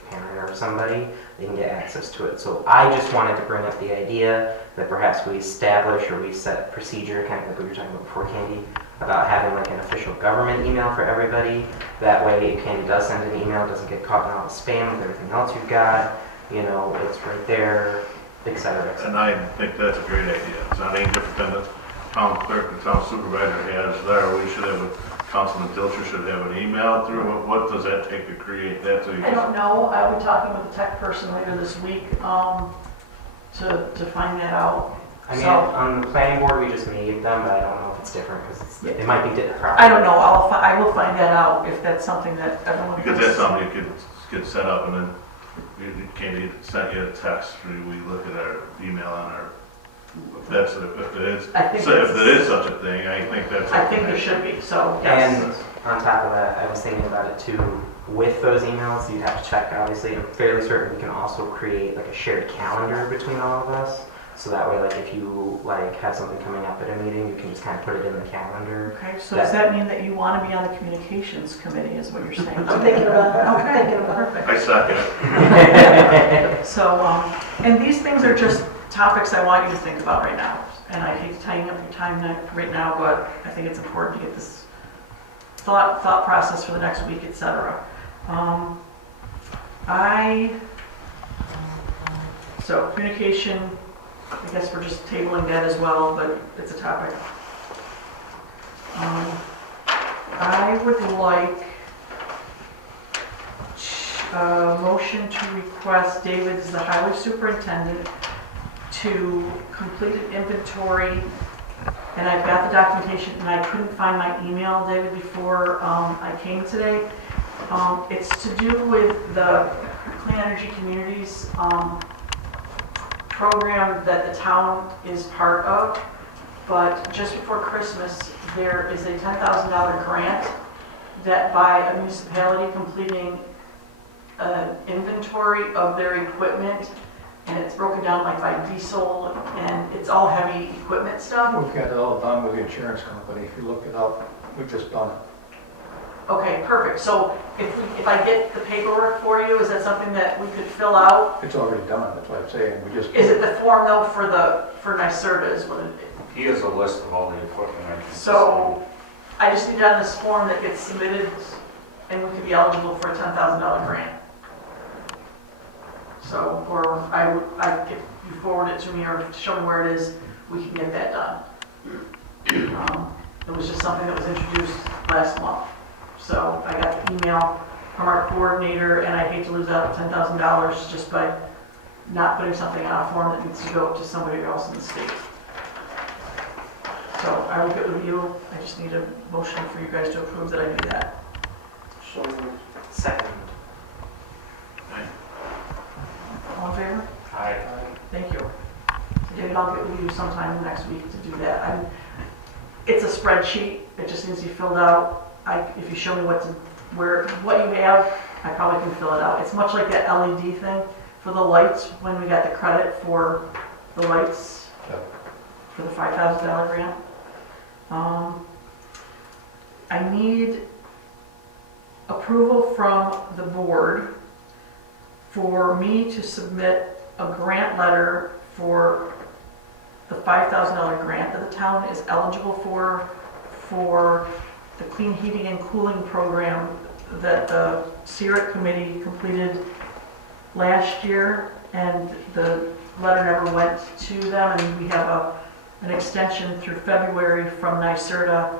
parent or somebody, they can get access to it. So I just wanted to bring up the idea that perhaps we establish or we set procedure, kind of like we were talking about before, Candy, about having like an official government email for everybody. That way, if Candy does send an email, it doesn't get caught in all the spam with everything else you've got. You know, it's right there, et cetera, et cetera. And I think that's a great idea. It's not any different than the town clerk, the town supervisor has there. We should have Councilman Dilcher should have an email through. What does that take to create that? So you I don't know, I'll be talking with the tech person later this week, to find that out. I mean, So- on the planning board, we just made them, but I don't know if it's different because it might be different. I don't know, I will find that out if that's something that everyone. Because that's something you could get set up and then you can't send you a text. We look at our email on our, if it is, I think so if it's- there is such a thing, I think that's. I think there should be, so, yes. And on top of that, I was thinking about it too, with those emails, you'd have to check, obviously. I'm fairly certain we can also create like a shared calendar between all of us. So that way, like if you like have something coming up at a meeting, you can just kind of put it in the calendar. Okay, so does that mean that you want to be on the communications committee, is what you're saying? I'm thinking about it. I'm Okay, thinking about it. perfect. I second it. So, and these things are just topics I want you to think about right now. And I hate tying up your time right now, but I think it's important to get this thought process for the next week, et cetera. So communication, I guess we're just tabling that as well, but it's a topic. I would like a motion to request David as the highway superintendent to complete an inventory, and I've got the documentation, and I couldn't find my email, David, before I came today. It's to do with the Clean Energy Communities program that the town is part of, but just before Christmas, there is a $10,000 grant that by a municipality completing an inventory of their equipment, and it's broken down like by diesel, and it's all heavy equipment stuff. We've got it all done with the insurance company. If you look it up, we've just done it. Okay, perfect. So if I get the paperwork for you, is that something that we could fill out? It's already done, that's what I'm saying. We just. Is it the form though for NYSERDA is what it is? He has a list of all the equipment. I can So I just need on this form that gets submitted, and we could be eligible for a $10,000 grant. So, or I get you forward it to me or show me where it is, we can get that done. It was just something that was introduced last month. So I got the email from our coordinator, and I hate to lose out $10,000 just by not putting something on a form that needs to go to somebody else in the state. So I will get with you. I just need a motion for you guys to approve that I do that. So, Second. All in favor? Aye. Thank you. David, I'll get with you sometime next week to do that. It's a spreadsheet. It just needs to be filled out. If you show me what you have, I probably can fill it out. It's much like that LED thing for the lights when we got the credit for the lights for the $5,000 grant. I need approval from the board for me to submit a grant letter for the $5,000 grant that the town is eligible for the clean heating and cooling program that the CERT committee completed last year, and the letter never went to them, and we have an extension through February from NYSERDA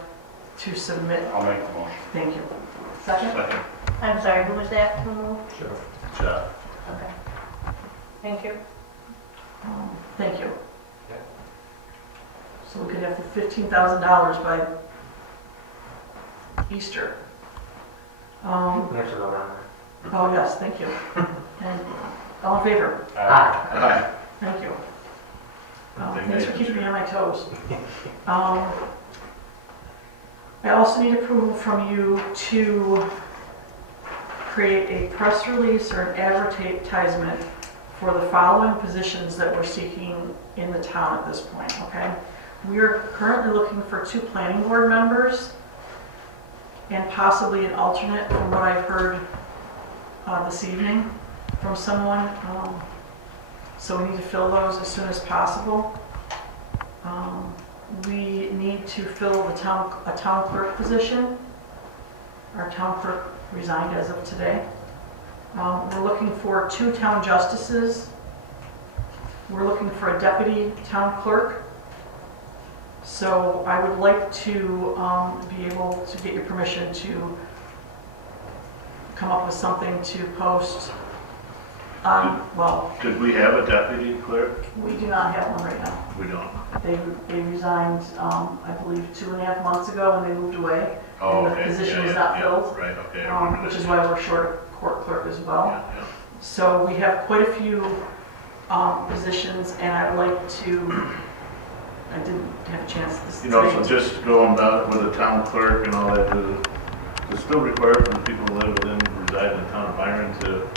to submit. I'll make the motion. Thank you. Second? Second. I'm sorry, who was that? Who moved? Shot. Okay. Thank you. Thank you. So we could have the $15,000 by Easter. We have to vote on that. Oh, yes, thank you. And all in favor? Ah, Aye. Thank you. Thank Thanks you. for keeping me on my toes. I also need approval from you to create a press release or an advertisement for the following positions that we're seeking in the town at this point, okay? We are currently looking for 2 planning board members and possibly an alternate from what I've heard this evening from someone. So we need to fill those as soon as possible. We need to fill a town clerk position. Our town clerk resigned as of today. We're looking for 2 town justices. We're looking for a deputy town clerk. So I would like to be able to get your permission to come up with something to post. Well, Could we have a deputy clerk? we do not have one right now. We don't. They resigned, I believe, 2.5 months ago when they moved away. Oh, And the okay. position Yeah, was yeah, not yeah. filled, Right, okay. I remember which that. is why we're short a court clerk as well. Yeah, yeah. So we have quite a few positions, and I would like to, I didn't have a chance this You know, so today. just going about with the town clerk and all that, is it still required for the people who live within, reside in the town of Byron to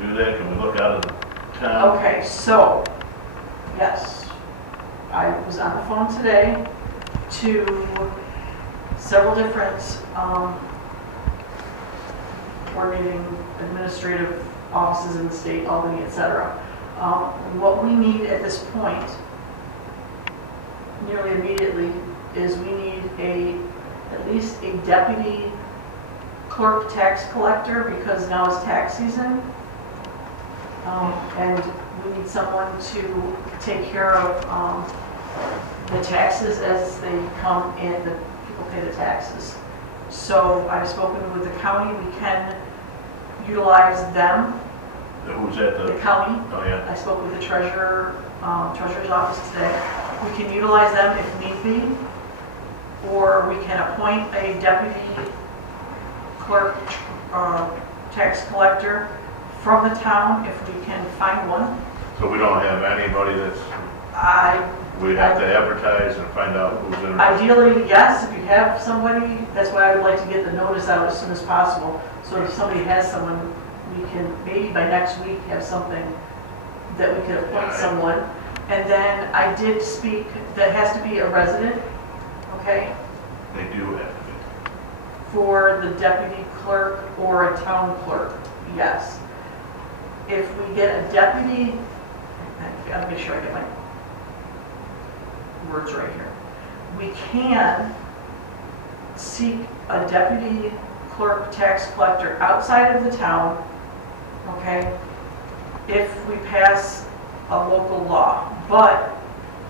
do that? Can we look out of the town? Okay, so, yes, I was on the phone today to several different coordinating administrative offices in the state, Albany, et cetera. What we need at this point, nearly immediately, is we need at least a deputy clerk tax collector, because now is tax season. And we need someone to take care of the taxes as they come in, the people pay the taxes. So I've spoken with the county, we can utilize them, Who's at the the, county. oh, yeah. I spoke with the treasurer's office today. We can utilize them if need be, or we can appoint a deputy clerk, tax collector from the town if we can find one. So we don't have anybody that's, we have to advertise and find out who's in. Ideally, yes, if you have somebody, that's why I would like to get the notice out as soon as possible. So if somebody has someone, we can maybe by next week have something that we could appoint someone. And then I did speak, that has to be a resident, okay, They do have to for the deputy clerk or a town clerk, yes. If we get a deputy, I gotta make sure I get my words right here. We can seek a deputy clerk tax collector outside of the town, okay, if we pass a local law. But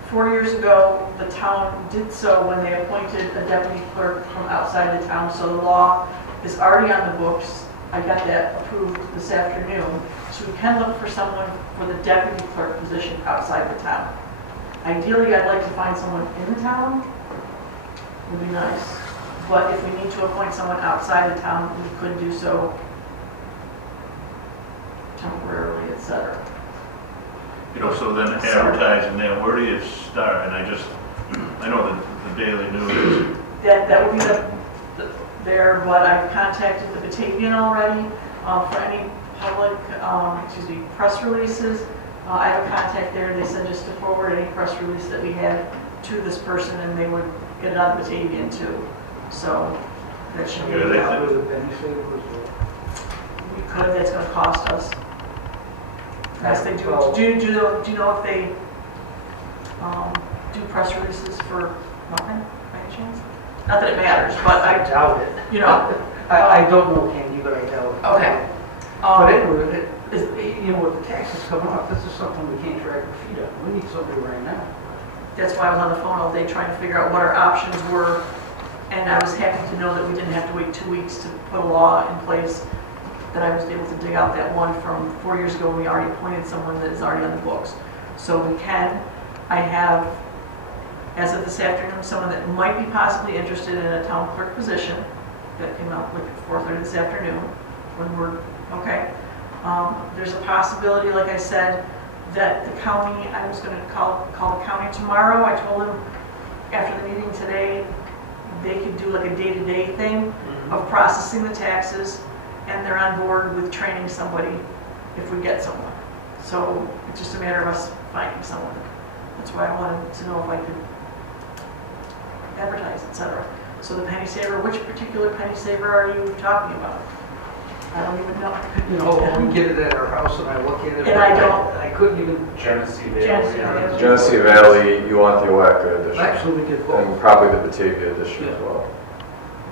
4 years ago, the town did so when they appointed a deputy clerk from outside the town, so the law is already on the books. I got that approved this afternoon. So we can look for someone for the deputy clerk position outside the town. Ideally, I'd like to find someone in the town, would be nice. But if we need to appoint someone outside the town, we could do so temporarily, et cetera. You know, so then advertising that, where do you start? And I know the Daily News, That would be there, but I've contacted the Batavian already for any public, press releases. I have a contact there. They said just to forward any press release that we had to this person, and they would get it on Batavian too. So that should be. Yeah, they- How would the penny savers We could. That's going to cost us. Yes, they do. Well- Do you know if they do press releases for nothing by any chance? Not that it matters, but I I, doubt it. you know. I don't know, Candy, but I doubt it. Okay. But anyway, you know, with the taxes coming up, this is something we can't drag our feet up. We need somebody right now. That's why I was on the phone all day trying to figure out what our options were. And I was happy to know that we didn't have to wait 2 weeks to put a law in place, that I was able to dig out that one from 4 years ago when we already appointed someone that is already on the books. So we can. I have, as of this afternoon, someone that might be possibly interested in a town clerk position that came out like at 4:30 this afternoon when we're, okay. There's a possibility, like I said, that the county, I was going to call the county tomorrow. I told them after the meeting today they could do like a day-to-day thing of processing the taxes, and they're on board with training somebody if we get someone. So it's just a matter of us finding someone. That's why I wanted to know if I could advertise, etc. So the penny saver, which particular penny saver are you talking about? I don't even know. You know, we get it at our house and I look at it. And I don't- I couldn't even. Genesee Genesee Valley. Valley. Genesee Valley, you want the Oaxaca edition. Actually, we get both. And probably the Batavia edition as well.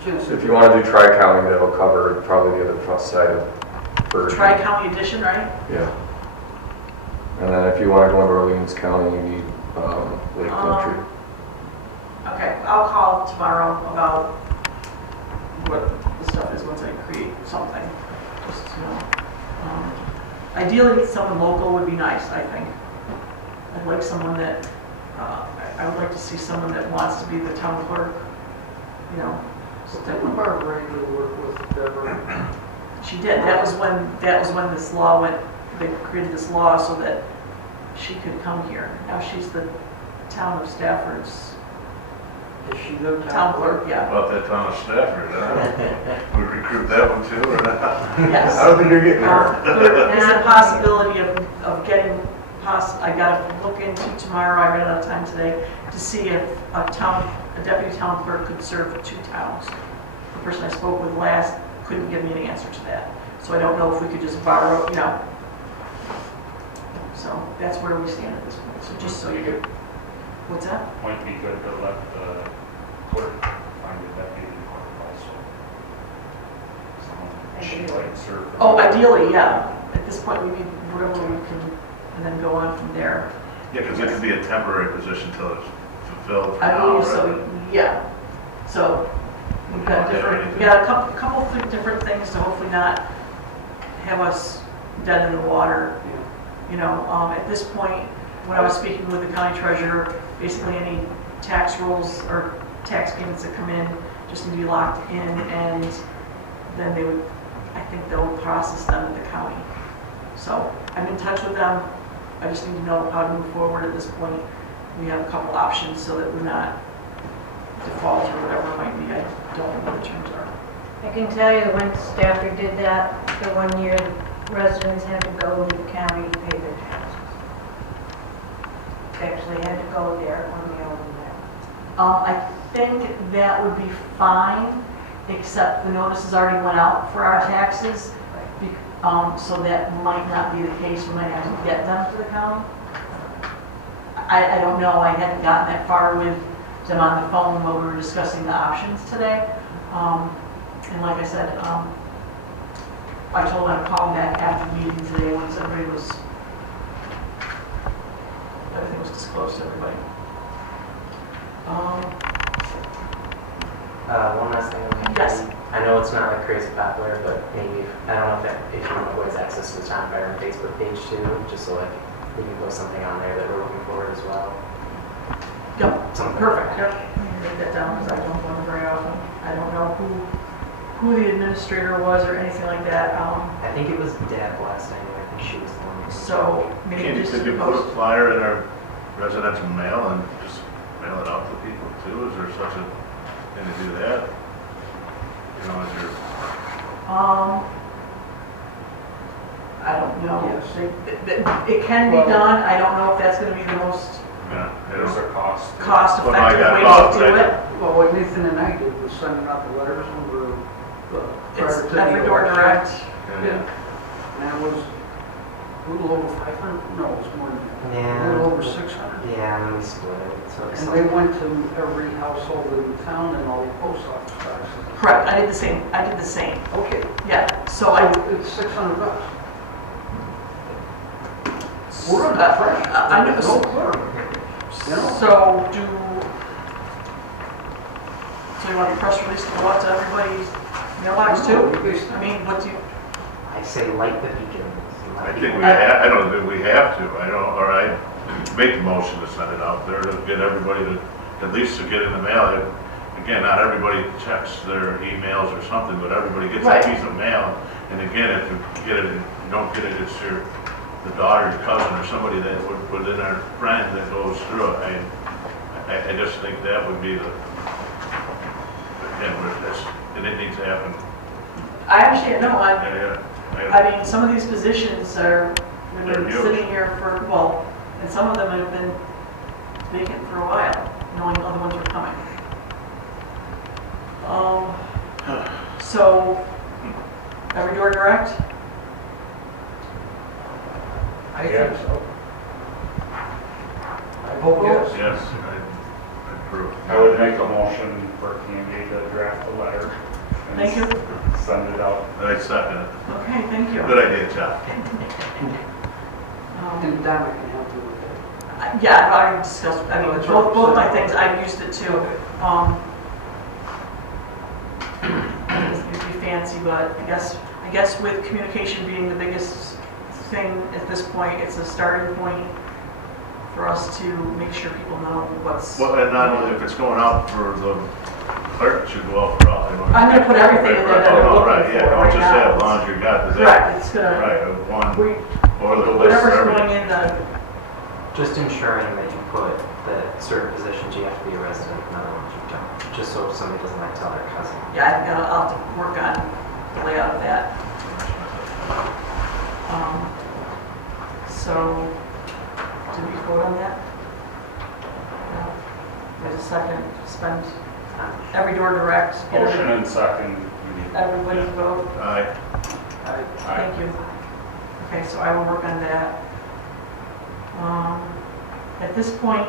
Genesee. If you want to do tri-county, that'll cover probably the other front side of Bergen. Tri-County Edition, right? Yeah. And then if you want to go into Orleans County, you need Lake Country. Okay, I'll call tomorrow about what the stuff is once I create something. Just, you know, ideally someone local would be nice, I think. I'd like someone that, I would like to see someone that wants to be the town clerk, you know. So didn't Barbara to work with Deborah? She did, that was when this law went, they created this law so that she could come here. Now she's the town of Stafford's Is she the town clerk, yeah. About that town of Stafford, huh? We recruit that one too, or not? Yes. I don't think you're getting her. There is a possibility of getting, I gotta look into tomorrow, I ran out of time today, to see if a deputy town clerk could serve 2 towns. The person I spoke with last couldn't give me an answer to that. So I don't know if we could just borrow, you know. So that's where we stand at this point. So just so you, what's that? Might be good to let the clerk find a deputy clerk also. Someone she might serve. Oh, ideally, yeah. At this point, we need whatever we can, and then go on from there. Yeah, because it could be a temporary position till it's fulfilled. I believe so, yeah. So we've got a couple different things to hopefully not have us dead in the water. You know, at this point, when I was speaking with the county treasurer, basically any tax rolls or tax payments that come in just need to be locked in, and then they would, I think they'll process them at the county. So I'm in touch with them. I just need to know how to move forward at this point. We have a couple options so that we're not default or whatever it might be. I don't know what the terms are. I can tell you when Stafford did that, the 1 year, residents had to go to the county to pay their taxes. They actually had to go there when they owned there. I think that would be fine, except the notices already went out for our taxes. So that might not be the case. We might have to get them to the county. I don't know. I hadn't gotten that far with them on the phone while we were discussing the options today. And like I said, I told them to call back after the meeting today once everything was disclosed to everybody. One last thing. Yes. I know it's not like crazy popular, but maybe, I don't know if you know who has access to the Tom Byron Facebook page too, just so like we can post something on there that we're looking for as well. Yep, Something perfect. like Yep. I'm gonna write that down because I don't go in very often. I don't know who the administrator was or anything like that. I think it was Deb last time, I think she was the one. So maybe Can you, just could you put a flyer in our residential mail and just mail it out to people too? Is there such a thing to do that? You know, is there, I don't know. Yes. It can be done. I don't know if that's going to be the most yeah, I There's don't, a cost. cost-effective Well, I got way lost. to do it. Well, what Nathan and I did was sending out the letters when we were prior It's to the every door election. direct. Yeah. And that was a little over 500, no, it was more than that. A Yeah. little over 600. Yeah, and then we split it, so it's And they went to every household in town and all the post office boxes. Correct. I did the same. Okay. Yeah. So I. It's $600. We're on that fresh. I know. No clerk. You know? So you want the press release to go out to everybody's mailbox too? I mean, what do you? I say light the beacons. I think we have, I don't think we have to, I don't, or I make the motion to send it out there to get everybody to, at least to get in the mail. Again, not everybody checks their emails or something, but everybody gets Right. a piece of mail. And again, if you get it, and you don't get it, it's the daughter, your cousin, or somebody that within our friend that goes through it. I just think that would be the understand where this, and it needs to happen. I understand, no, Yeah. I mean, some of these positions are, have been They're huge. sitting here for, well, and some of them have been vacant for a while, knowing other ones were coming. So, every door direct? I Yeah. think so. I vote yes. Yes, I approve. I would make a motion for Candy to draft a letter. and Thank you. Send it out. I second it. Okay, thank you. Good idea, John. And Donna can help you with that. Yeah, I've already discussed, I mean, That's what both I'm my saying. things, I've used it too. It'd be fancy, but I guess with communication being the biggest thing at this point, it's a starting point for us to make sure people know what's. Well, and not only if it's going out for the clerk, it should go out for all. I'm gonna put everything in there that Oh, I'm no, looking right, for yeah, don't right just say now. as long as you got the. Correct, it's gonna, Right, one, we, or the list for whatever's everything. going in the, Just ensuring that you put that certain positions you have to be a resident, and other ones you don't. Just so somebody doesn't like tell their cousin. yeah, I'll have to work on the layout of that. So, did we vote on that? No. There's a second, spend every door direct, get Motion and second. we need- everybody to vote. Aye. Aye. Thank you. Okay, so I will work on that. At this point,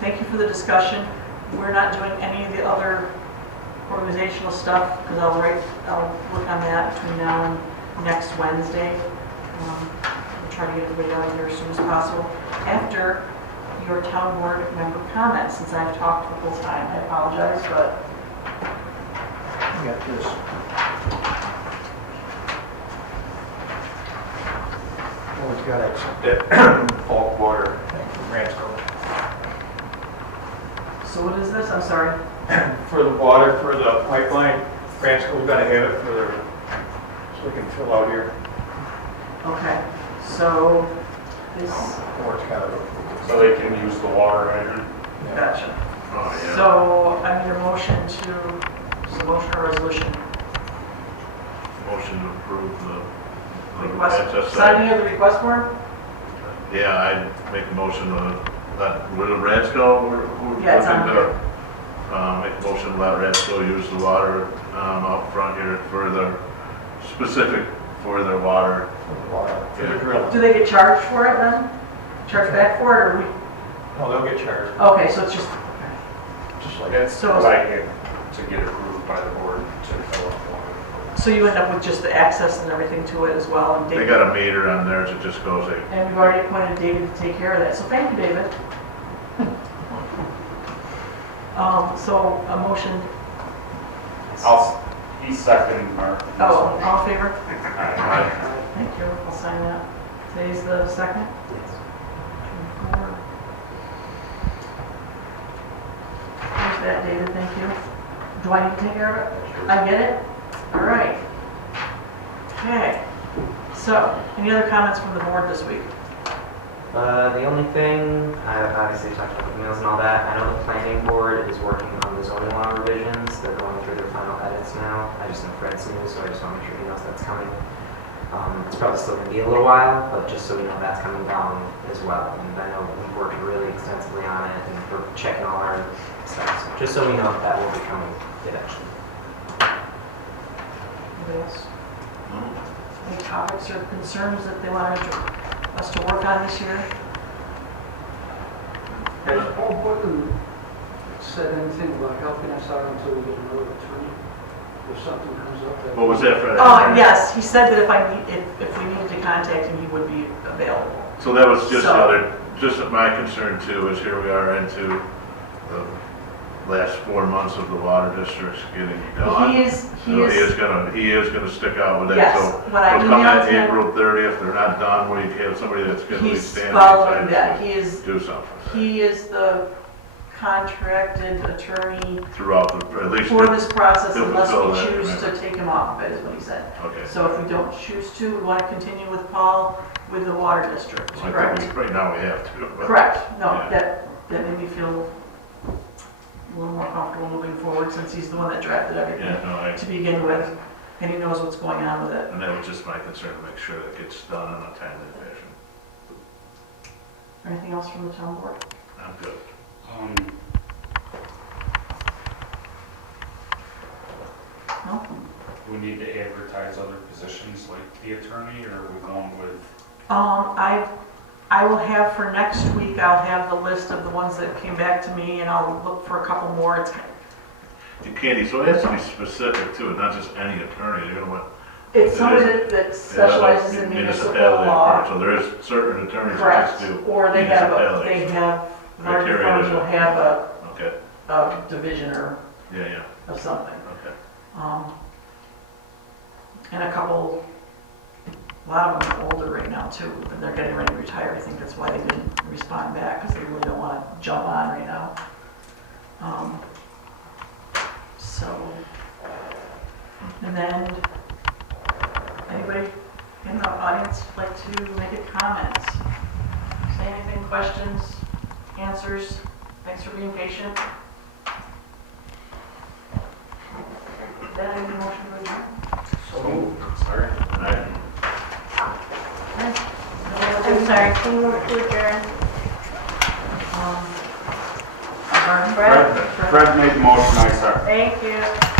thank you for the discussion. We're not doing any of the other organizational stuff, because I'll work on that between now and next Wednesday. We'll try to get everybody out of here as soon as possible. After your town board member comments, since I've talked the whole time, I apologize, but We got this. Always got to accept that bulk water thing from Ransco. so what is this? I'm sorry. For the water, for the pipeline, Ransco's got to have it for their, so we can fill out here. Okay, so this, Board's got to. So they can use the water hydrant. gotcha. Oh, yeah. So I need a motion to, is a motion or resolution? Motion to approve the. Request, HSI. signing of the request form? Yeah, I'd make a motion to let, with the Radsco, who? Yeah, it's on here. Make a motion to let Radsco use the water, up front here for their, specific for their water. For the water, for the drill. Do they get charged for it then? Charged back for it, or we, No, they'll get charged, okay, so it's just, just like. It's So- like it to get approved by the board to fill up water. so you end up with just the access and everything to it as well, and They David, got a meter on theirs, it just goes, like, and we've already appointed David to take care of that, so thank you, David. So a motion, He's second, Mark. oh, all in favor? Aye. Thank you, I'll sign that. Today's the second? Yes. There's that, David, thank you. Do I need to take care of it? I get it? All right. Okay. So, any other comments from the board this week? The only thing, I obviously talked about emails and all that, I know the planning board is working on the zoning law revisions, they're going through their final edits now. I just know Fred's new, so I just want to make sure he knows that's coming. It's probably still going to be a little while, but just so we know that's coming down as well. And I know we've worked really extensively on it, and we're checking all our stuff, so just so we know that will be coming eventually. Anybody else? Any topics or concerns that they wanted us to work on this year? Has Paul Boyden said anything about helping us out until we get another attorney? If something comes up that. what was that, Fred? Yes, he said that if we needed to contact him, he would be available. So that was just So- the other, just my concern too, is here we are into the last 4 months of the water districts getting done. He is, You know, he is gonna stick out with that, yes, so. when I We'll come emailed at him, April 30th, they're not done, we have somebody that's gonna be he's standing following beside that. us He is, to do something. he is the contracted attorney Throughout the, at least. for this process he'll unless fulfill we that choose to commitment. take him off, that is what he said. Okay. So if we don't choose to, we want to continue with Paul with the water district, Well, I correct? think right now we have to. but- Correct, no, Yeah. that made me feel a little more comfortable moving forward since he's the one that drafted everything Yeah, no, to begin with, and he knows what's going on with it. and that was just my concern, to make sure that it gets done in a timely fashion. Anything else from the town board? I'm good. No? Do we need to advertise other positions like the attorney, or are we going with? I will have for next week, I'll have the list of the ones that came back to me, and I'll look for a couple more. And Candy, so it has to be specific too, not just any attorney, you're gonna want. It's It somebody is- that specializes in municipal municipality law. part, so there is certain attorneys that Correct, just do or they have, larger Criteria firms is- will have Okay, a division or yeah, yeah, of something. okay. And a couple, a lot of them are older right now too, and they're getting ready to retire. I think that's why they didn't respond back, because they really don't want to jump on right now. So, and then, anybody in the audience like to make a comment? Say anything, questions, answers? Thanks for being patient. Then I need a motion to adjourn. Sorry. Right. I'm sorry, can you move to adjourn? Byron? Brett? Fred made the motion, I second. Thank you.